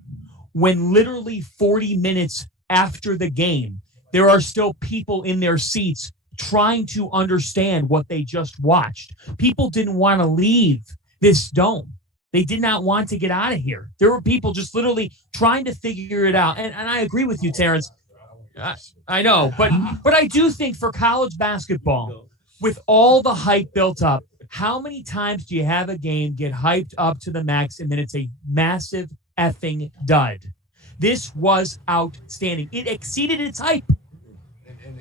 when literally 40 minutes after the game, there are still people in their seats trying to understand what they just watched. People didn't want to leave this dome. They did not want to get out of here. There were people just literally trying to figure it out. And I agree with you, Terrence. I know, but I do think for college basketball, with all the hype built up, how many times do you have a game get hyped up to the max and then it's a massive effing dud? This was outstanding. It exceeded its hype. And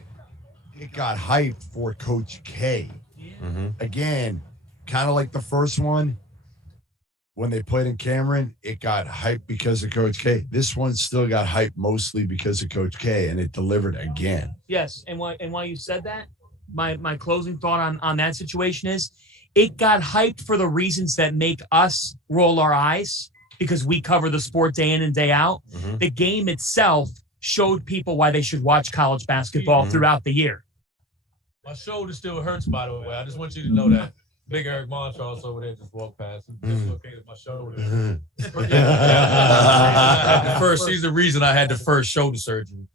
it got hyped for Coach K. Mm-hmm. Again, kind of like the first one. When they played in Cameron, it got hyped because of Coach K. This one still got hyped mostly because of Coach K, and it delivered again. Yes, and while you said that, my closing thought on that situation is it got hyped for the reasons that make us roll our eyes because we cover the sport day in and day out. Mm-hmm. The game itself showed people why they should watch college basketball throughout the year. My shoulder still hurts, by the way. I just want you to know that. Big Eric Montross over there just walked past. He dislocated my shoulder. He's the reason I had the first shoulder surgery.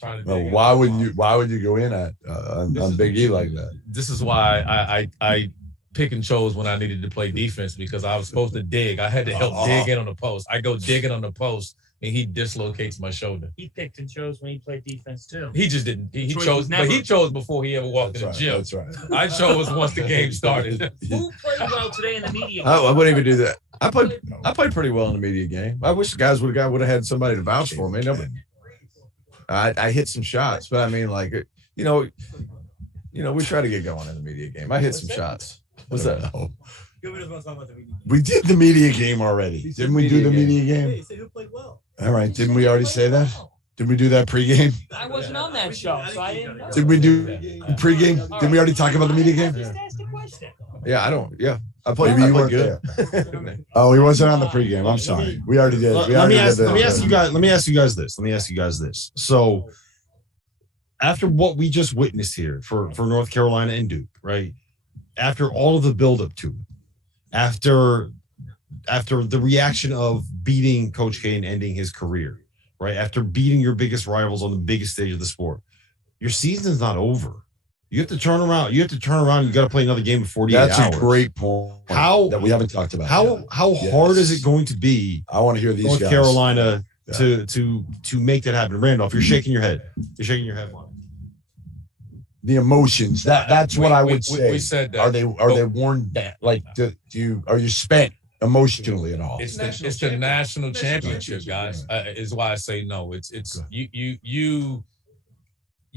Why would you go in on Big E like that? This is why I pick and chose when I needed to play defense because I was supposed to dig. I had to help dig in on the post. I go digging on the post, and he dislocates my shoulder. He picked and chose when he played defense too. He just didn't. He chose, but he chose before he ever walked in the gym. That's right. I chose once the game started. Who played well today in the media? I wouldn't even do that. I played pretty well in the media game. I wish the guys would have had somebody to vouch for me. Nobody. I hit some shots, but I mean, like, we try to get going in the media game. I hit some shots. What's that? We did the media game already. Didn't we do the media game? Hey, say who played well. All right. Didn't we already say that? Did we do that pregame? I wasn't on that show, so I didn't know. Did we do pregame? Did we already talk about the media game? Just asked a question. Yeah, I played. Maybe I you played weren't good. there. Oh, he wasn't on the pregame. I'm sorry. We already did. Let me ask you guys this. So after what we just witnessed here for North Carolina and Duke, right? After all of the buildup to it, after the reaction of beating Coach K and ending his career, right? After beating your biggest rivals on the biggest stage of the sport, your season's not over. You have to turn around. You got to play another game in 48 hours. That's a great point. That we haven't talked about. How hard is it going to be? I want to hear these North guys. Carolina to make that happen. Randolph, you're shaking your head. You're shaking your head. The emotions. That's what I would say. We said that. Are they worn down? Like, are you spent emotionally at all? It's the national championship, guys. Is why I say no. It's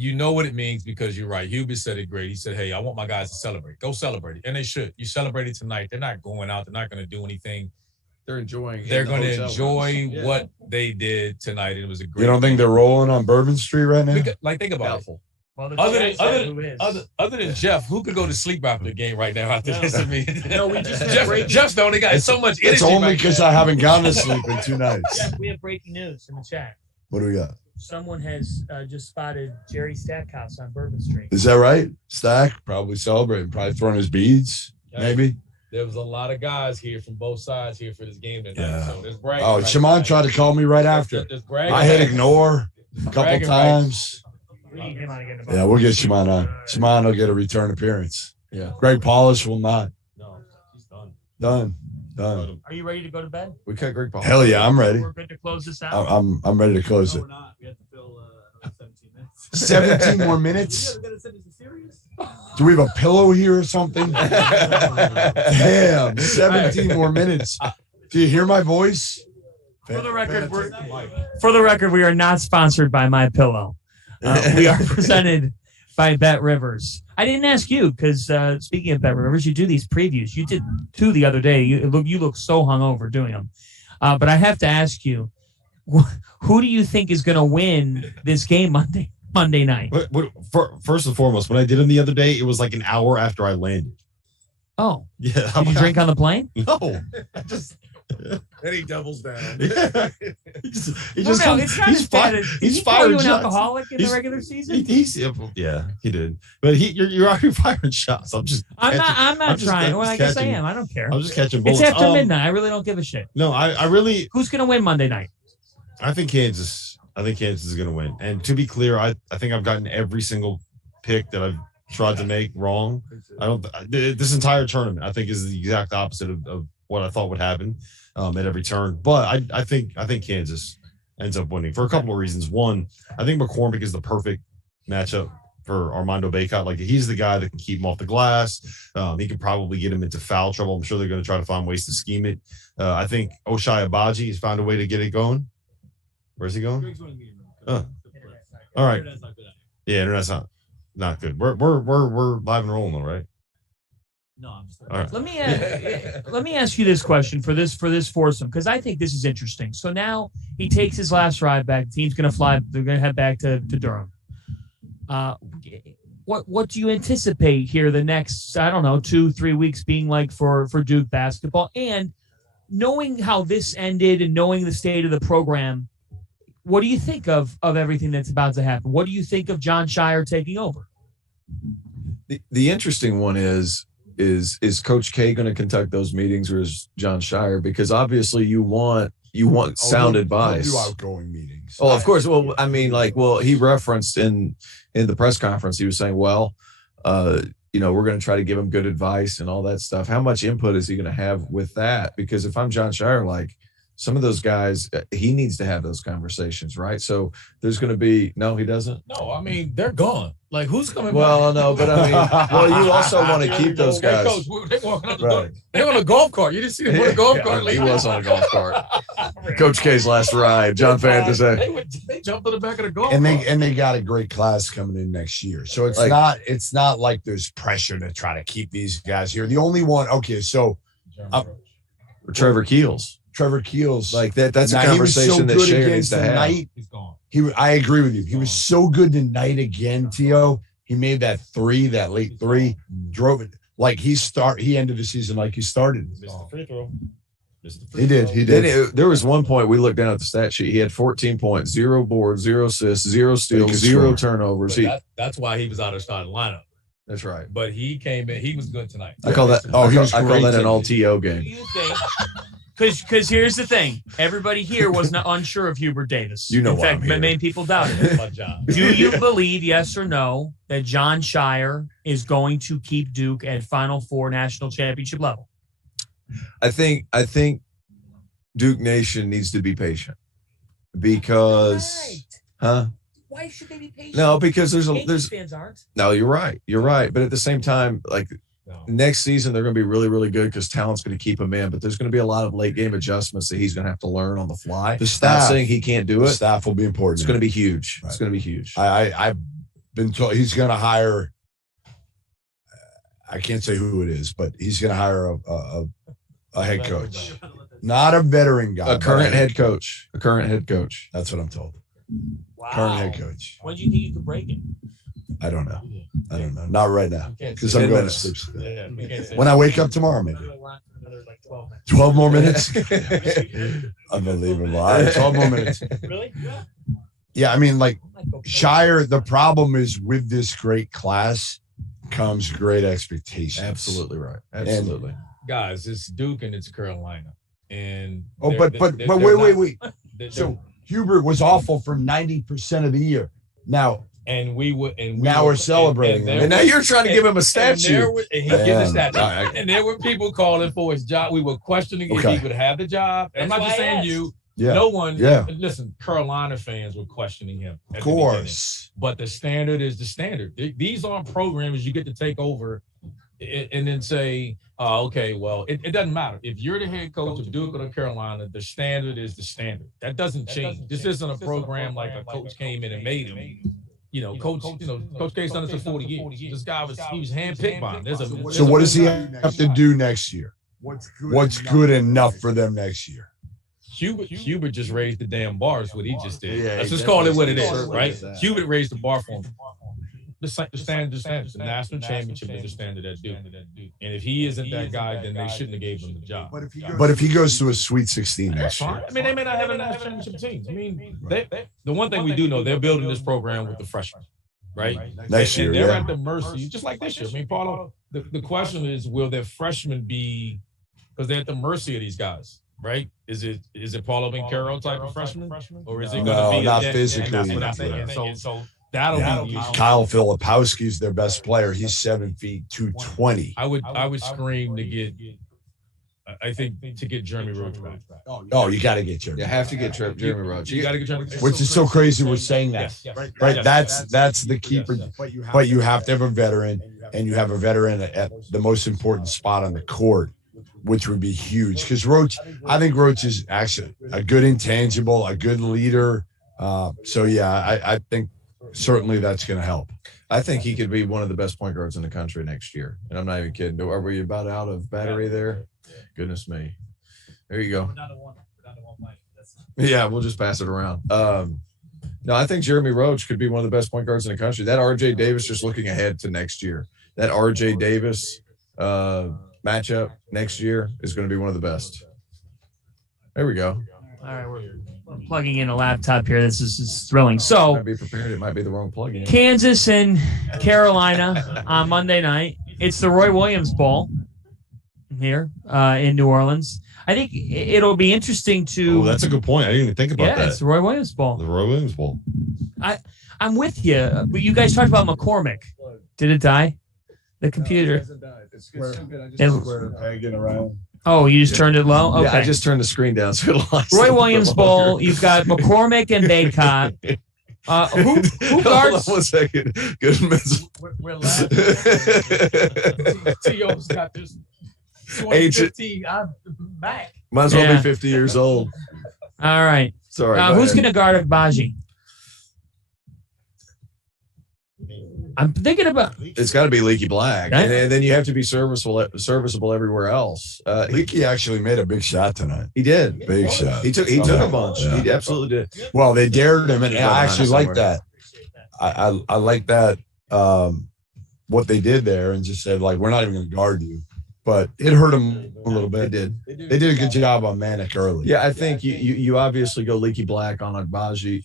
you know what it means because you're right. Hubert said it great. He said, "Hey, I want my guys to celebrate. Go celebrate it," and they should. You celebrate it tonight. They're not going out. They're not going to do anything. They're enjoying. They're going to enjoy what they did tonight. It was a great. You don't think they're rolling on Bourbon Street right now? Think about it. Well, Other than Jeff, who could go to sleep after the game right now after this? I mean, we just had Jeff's the only guy. It's so much energy. It's only because I haven't gone to sleep in 2 nights. Jeff, we have breaking news in the chat. What do we got? Someone has just spotted Jerry Stackhouse on Bourbon Street. Is that right? Stack probably celebrating, probably throwing his beads, maybe. There was a lot of guys here from both sides here for this game tonight. Yeah. So there's bragging. Oh, Shimon tried to call me right after. I hit ignore a couple times. We need him on again. Yeah, we'll get Shimon on. Shimon will get a return appearance. Yeah. Greg Polish will not. No, he's done. Done. Are you ready to go to bed? We cut Greg Paul. Hell yeah, I'm ready. We're good to close this out. I'm ready to close it. No, we're not. We have to fill another 17 minutes. 17 more minutes? We gotta send us a series? Do we have a pillow here or something? Damn, 17 more minutes. Do you hear my voice? For the record, we are not sponsored by My Pillow. We are presented by Bet Rivers. I didn't ask you because speaking of Bet Rivers, you do these previews. You did 2 the other day. You look so hungover doing them. But I have to ask you, who do you think is going to win this game Monday night? First and foremost, when I did them the other day, it was like an hour after I landed. Oh, yeah. Did you drink on the plane? No, I just. And he doubles down. Yeah. He's fired. He's fired. You an alcoholic in the regular season? He did. But you're already firing shots. I'm not trying. Well, I guess I am. I don't care. I'm just catching bullets. It's after midnight. I really don't give a shit. No, I really. Who's gonna win Monday night? I think Kansas is going to win. And to be clear, I think I've gotten every single pick that I've tried to make wrong. This entire tournament, I think, is the exact opposite of what I thought would happen at every turn. But I think Kansas ends up winning for a couple of reasons. One, I think McCormick is the perfect matchup for Armando Bacot. Like, he's the guy that can keep him off the glass. He could probably get him into foul trouble. I'm sure they're going to try to find ways to scheme it. I think Oshai Abaji has found a way to get it going. Where's he going? All right. Yeah, internet's not good. We're live and rolling though, right? No, I'm still. All right. Let me ask you this question for this foursome, because I think this is interesting. So now he takes his last ride back. The team's going to fly. They're going to head back to Durham. What do you anticipate here the next, I don't know, 2-3 weeks being like for Duke basketball? And knowing how this ended and knowing the state of the program, what do you think of everything that's about to happen? What do you think of John Shire taking over? The interesting one is Coach K going to conduct those meetings, or is John Shire? Because obviously you want sound advice. Do outgoing meetings. Oh, of course. Well, I mean, he referenced in the press conference, he was saying, we're going to try to give him good advice and all that stuff. How much input is he going to have with that? Because if I'm John Shire, some of those guys, he needs to have those conversations, right? So there's going to be, no, he doesn't. No, I mean, they're gone. Like, who's coming Well, back? no, but I mean, you also want to keep those guys. Coach, they walking out the door. They're on a golf cart. You didn't see them on a golf cart. He was on a golf cart. Coach K's last ride. John Fantasy. They jumped on the back of the golf And cart. they got a great class coming in next year. So it's not like there's pressure to try to keep these guys here. The only one, okay, so Trevor Keels. Trevor Keels, that's a conversation that Share needs to have. He's gone. I agree with you. He was so good tonight again, Tio. He made that late three, drove it he ended the season like he started. Missed the free throw. He did. Then there was one point we looked down at the stat sheet. He had 14 points, 0 boards, 0 assists, 0 steals, 0 turnovers. That's why he was out of starting lineup. That's right. But he came in. He was good tonight. I call that. I call that an all-TO game. Do you think? Because here's the thing. Everybody here was not unsure of Hubert Davis. You know In why fact, I'm here. many people doubted it. Do you believe, yes or no, that John Shire is going to keep Duke at Final Four national championship level? I think Duke Nation needs to be patient because, Why should they be patient? No, because there's fans aren't. No, you're right. But at the same time, next season they're going to be really, really good because talent's going to keep him in. But there's going to be a lot of late game adjustments that he's going to have to learn on the fly. The staff, not saying he can't do the it. Staff will be important. It's going to be huge. Right. It's going to be huge. I've been told he's going to hire. I can't say who it is, but he's going to hire a head coach, not a veteran guy. A current head coach. That's what I'm told. Wow. Current head coach. When do you think you could break it? I don't know. Not right now because I'm 10 going minutes. to sleep. When I wake up tomorrow, maybe. 12 more minutes. Unbelievable. All right, 12 more minutes. Really? Yeah. Yeah, I mean, Shire, the problem is with this great class comes great expectations. Absolutely right. Absolutely. Guys, it's Duke and it's Carolina. And but wait. So Hubert was awful for 90% of the year. Now we're celebrating him. And now you're trying to give him a statue. And he gives a statue. And there were people calling for his job. We were questioning if he would have the job. And I'm not just saying you. Yeah. No one. Yeah. Listen, Carolina fans were questioning him. Of course. But the standard is the standard. These aren't programs you get to take over and then say, okay, well, it doesn't matter. If you're the head coach of Duke or Carolina, the standard is the standard. That doesn't change. This isn't a program like a coach came in and made him. Coach K's done this for 40 years. This guy was handpicked by him. So what does he have to do next year? What's good enough for them next year? Hubert just raised the damn bar is what he just did. Let's just call it what it is, right? Hubert raised the bar for him. The standard. The national championship is the standard at Duke. And if he isn't that guy, then they shouldn't have gave him the job. But if he goes to a Sweet 16 that's next year, fine. I mean, they may not have a national championship team. I mean, the one thing we do know, they're building this program with the freshmen, right? Next year, and they're at the mercy, just like this year. I mean, Paulo, the question is, will their freshmen be, because they're at the mercy of these guys. right? Is it Paulo Banchero type of freshman, or is it going to No, be not a physically. That's what I'm thinking. So that'll be the issue. Kyle Filipowski's their best player. He's 7 feet 220. I would scream to get. I think to get Jeremy Roach back. Oh, you got to get Jeremy. You have to get Jeremy Roach. You got to get Jeremy. Which is so crazy we're saying that. Yes. Right? Yes. That's the keeper. But you have to have a veteran, and you have a veteran at the most important spot on the court, which would be huge. Because I think Roach is actually a good intangible, a good leader. So, yeah, I think certainly that's going to help. I think he could be one of the best point guards in the country next year. And I'm not even kidding. Are we about out of battery there? Goodness me. There you go. Yeah, we'll just pass it around. No, I think Jeremy Roach could be one of the best point guards in the country. That RJ Davis, just looking ahead to next year, that RJ Davis matchup next year is going to be one of the best. There we go. All right, we're plugging in a laptop here. This is thrilling. So, Might be prepared. It might be the wrong plug-in. Kansas and Carolina on Monday night. It's the Roy Williams Bowl here in New Orleans. I think it'll be interesting to. Oh, that's a good point. I didn't even think about that. It's the Roy Williams Bowl. The Roy Williams Bowl. I'm with you. But you guys talked about McCormick. Did it die? The computer. Hanging around. Oh, you just turned it low? Okay. Yeah, I just turned the screen down. So it lasts Roy a little Williams bit Bowl. longer. You've got McCormick and Baycott. Who guards? Hold on 1 second. Good mental. We're laughing. T.O.'s got this 2015. I'm back. Might as well Yeah. be 50 years old. All right. Sorry. Who's going to guard Agbaji? I'm thinking about. It's got to be Leaky Black, Okay. and then you have to be serviceable everywhere else. Leaky actually made a big shot tonight. He did. Big shot. He took a bunch. Yeah. He absolutely did. Well, they dared him, and Yeah, I actually like somewhere. that. I like that. What they did there, and just said, like, we're not even going to guard you, but it hurt him a little They bit. did. They did a good job on Manic early. Yeah, I think you obviously go Leaky Black on Agbaji.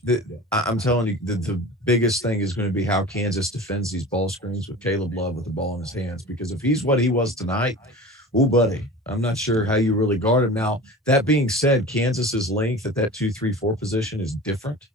I'm telling you, the biggest thing is going to be how Kansas defends these ball screens with Caleb Love with the ball in his hands. Because if he's what he was tonight, oh, buddy, I'm not sure how you really guard him. Now, that being said, Kansas's length at that 2-3-4 position is different.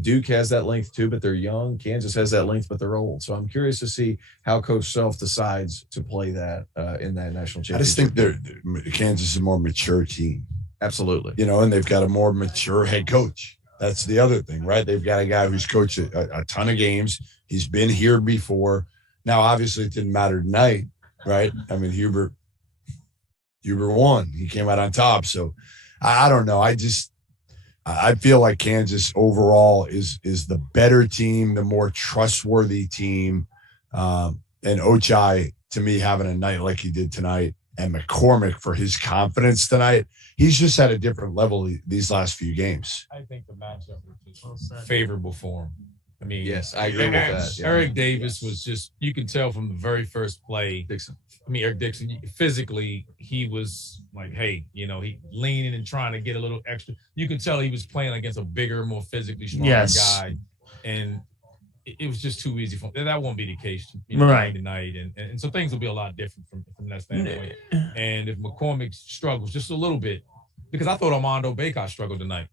Duke has that length too, but they're young. Kansas has that length, but they're old. So I'm curious to see how Coach Self decides to play that in that national championship. I just think Kansas is a more mature team, Absolutely. and they've got a more mature head coach. That's the other thing, right? They've got a guy who's coached a ton of games. He's been here before. Now, obviously, it didn't matter tonight, right? I mean, Hubert won. He came out on top. So I don't know. I feel like Kansas overall is the better team, the more trustworthy team. And Ochai, to me, having a night like he did tonight, and McCormick for his confidence tonight, he's just at a different level these last few games. I think the matchup was favorable for him. I mean, Yes, I agree with that. Yeah. Eric Davis was just, you can tell from the very first play. Dixon. Eric Dixon, physically, he was like, hey, he leaning and trying to get a little extra. You could tell he was playing against a bigger, more physically strong guy. And it was just too easy for him. That won't be the case Right. tonight. And so things will be a lot different from that standpoint. And if McCormick struggles just a little bit, because I thought Armando Baycott struggled tonight.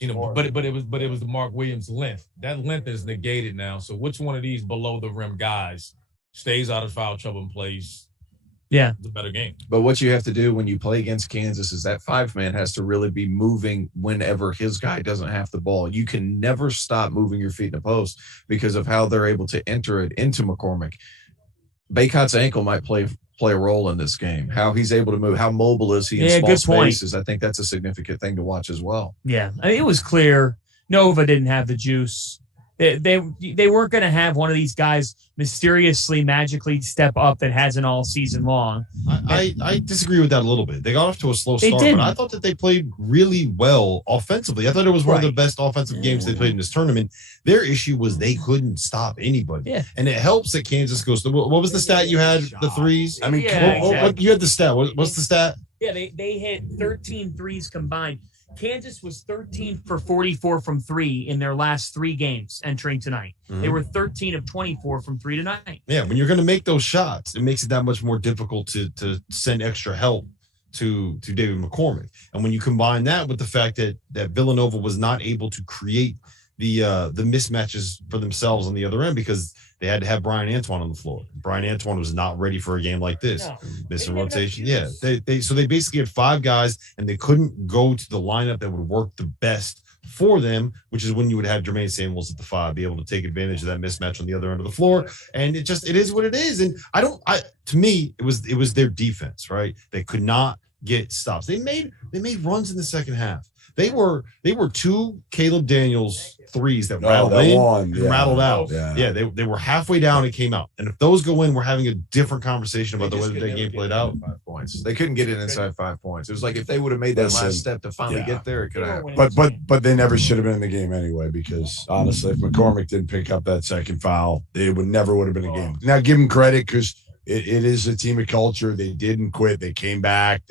But it was the Mark Williams length. That length is negated now. So which one of these below the rim guys stays out of foul trouble and plays the better game? But what you have to do when you play against Kansas is that 5-man has to really be moving whenever his guy doesn't have the ball. You can never stop moving your feet in the post because of how they're able to enter it into McCormick. Baycott's ankle might play a role in this game. How he's able to move, how mobile is he in small good point. spaces? I think that's a significant thing to watch as well. Yeah, I mean, it was clear Nova didn't have the juice. They weren't going to have one of these guys mysteriously, magically step up that hasn't all season long. I disagree with that a little bit. They got off to a slow start, didn't. but I thought that they played really well offensively. I thought it was one of the Right. best offensive games they played in this tournament. Their issue was they couldn't stop anybody. Yeah. And it helps that Kansas goes to what was the stat you had? The threes? I mean, Yeah, What you had the stat. What's the stat? Yeah, they hit 13 threes combined. Kansas was 13 for 44 from three in their last 3 games entering tonight. They were 13 of 24 from 3 tonight. Yeah, when you're going to make those shots, it makes it that much more difficult to send extra help to David McCormick. And when you combine that with the fact that Villanova was not able to create the mismatches for themselves on the other end because they had to have Brian Antoine on the floor. Brian Antoine was not ready for a game like this. No. Missing rotation. Yeah. They basically had 5 guys and they couldn't go to the lineup that would work the best for them, which is when you would have Jermaine Samuels at the 5, be able to take advantage of that mismatch on the other end of the floor. And it is what it is. And to me, it was their defense, right? They could not get stops. They made runs in the second half. They were 2 Caleb Daniels threes that rattled in and rattled out. Yeah, they were halfway down and came out. And if those go in, we're having a different conversation about the way that game played out. 5 points. They couldn't get it inside 5 points. It was like if they would have made that last step to finally get there, it could have happened. But they never should have been in the game anyway, because honestly, if McCormick didn't pick up that second foul, they never would have been a game. Now give them credit because it is a team of culture. They didn't quit. They came back.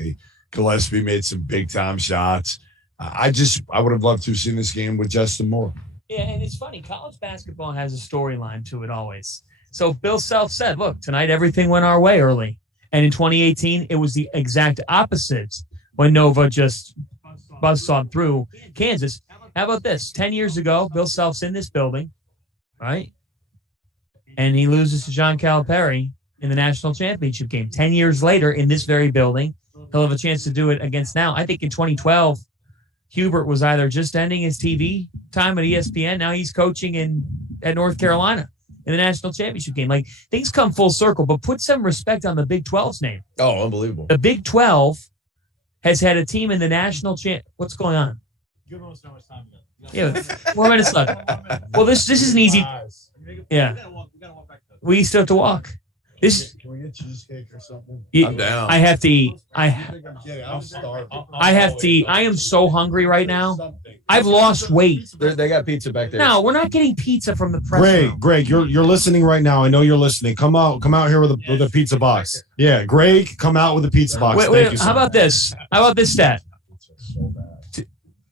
Gillespie made some big time shots. I would have loved to have seen this game with Justin Moore. Yeah, and it's funny. College basketball has a storyline to it always. So Bill Self said, look, tonight everything went our way early. And in 2018, it was the exact opposite when Nova just buzzsawed through Kansas. How about this? 10 years ago, Bill Self's in this building, right? And he loses to John Calipari in the national championship game. 10 years later, in this very building, he'll have a chance to do it against now. I think in 2012, Hubert was either just ending his TV time at ESPN. Now he's coaching at North Carolina in the national championship game. Like, things come full circle, but put some respect on the Big 12's name. Oh, unbelievable. The Big 12 has had a team in the national champ. What's going on? Yeah, 4 minutes left. Well, this is an easy. Yeah. We still have to walk. Can we get cheesecake or something? I'm down. I have to eat. I I'm starving. have to eat. I am so hungry right now. I've lost weight. They got pizza back there. No, we're not getting pizza from the press room. Greg, you're listening right now. I know you're listening. Come out here with a pizza box. Yeah, Greg, come out with a pizza box. Thank you, how about this? How about this stat?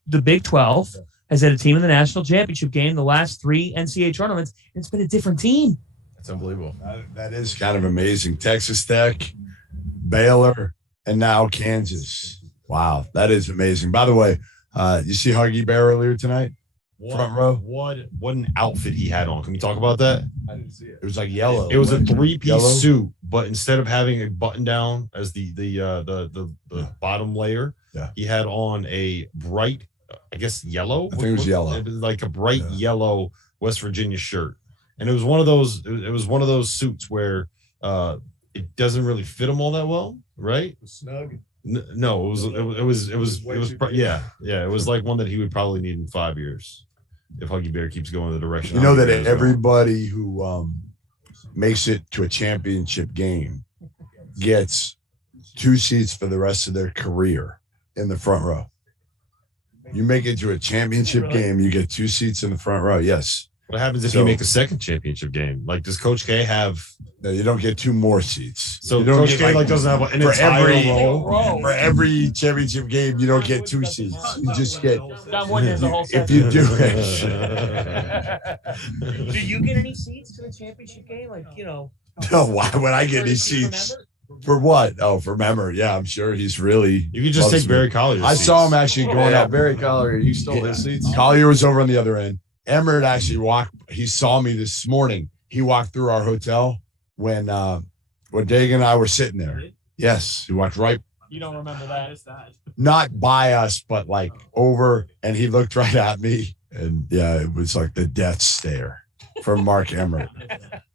The Big 12 has had a team in the national championship game the last 3 NCAA tournaments, and it's been a different team. That's unbelievable. That is kind of amazing. Texas Tech, Baylor, and now Kansas. Wow, that is amazing. By the way, you see Huggy Bear earlier tonight? Front row. What an outfit he had on. Can we talk about that? I didn't see it. It was like yellow. It was a 3-piece suit, but instead of having a button down as the bottom layer, he had on a bright, I guess yellow. I think it was yellow. It was like a bright yellow West Virginia shirt. And it was one of those. It was one of those suits where it doesn't really fit him all that well, right? Snug. No, it was yeah. It was like one that he would probably need in 5 years if Huggy Bear keeps going the direction. You know that everybody who makes it to a championship game gets 2 seats for the rest of their career in the front row. You make it to a championship game, you get 2 seats in the front row. Yes. What happens if you make a second championship game? Like, does Coach K have? No, you don't get 2 more seats. So Coach K doesn't have an entire row. For every championship game, you don't get 2 seats. You just get. If you do it. Do you get any seats to the championship game? Like, No, why would I get any seats? For what? Oh, for memory. Yeah, I'm sure he's really. You could just take Barry Collier's I saw him actually going out. Barry Collier, you stole his seats. Collier was over on the other end. Emmert actually walked. He saw me this morning. He walked through our hotel when Dagan and I were sitting there. Yes, he walked right. You don't remember that? Not by us, but like over, and he looked right at me, and yeah, it was like the death stare from Mark Emmert.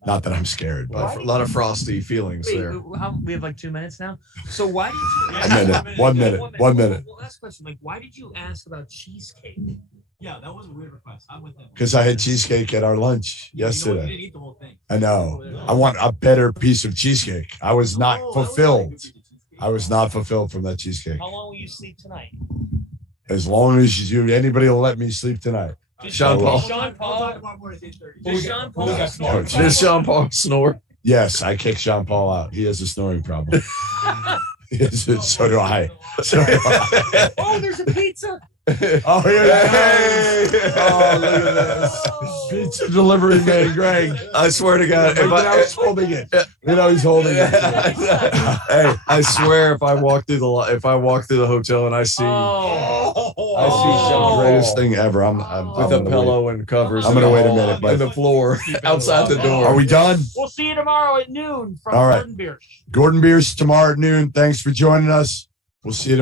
Not that I'm scared, but a lot of frosty feelings there. We have like 2 minutes now. So why did you? 1 minute. 1 minute. Well, last question. Like, why did you ask about cheesecake? Yeah, that was a weird request. I'm with him. Because I had cheesecake at our lunch yesterday. You didn't eat the whole thing. I know. I want a better piece of cheesecake. I was not fulfilled. I was not fulfilled from that cheesecake. How long will you sleep tonight? As long as anybody will let me sleep tonight. Sean Paul. Does Sean Paul snore? Yes, I kicked Sean Paul out. He has a snoring problem. So do I. Oh, there's a pizza. Oh, here he goes. Oh, look at this. Pizza delivery man, Greg. I swear to God, Look at how he's holding it. You know he's holding it. Hey, I swear, if I walk through the hotel and I see the greatest thing ever. I'm with a pillow and covers, I'm gonna wait a minute, but on the floor outside the door. are we done? We'll see you tomorrow at noon from All right. Gordon Biersch. Gordon Biersch tomorrow at noon. Thanks for joining us. We'll see you tomorrow.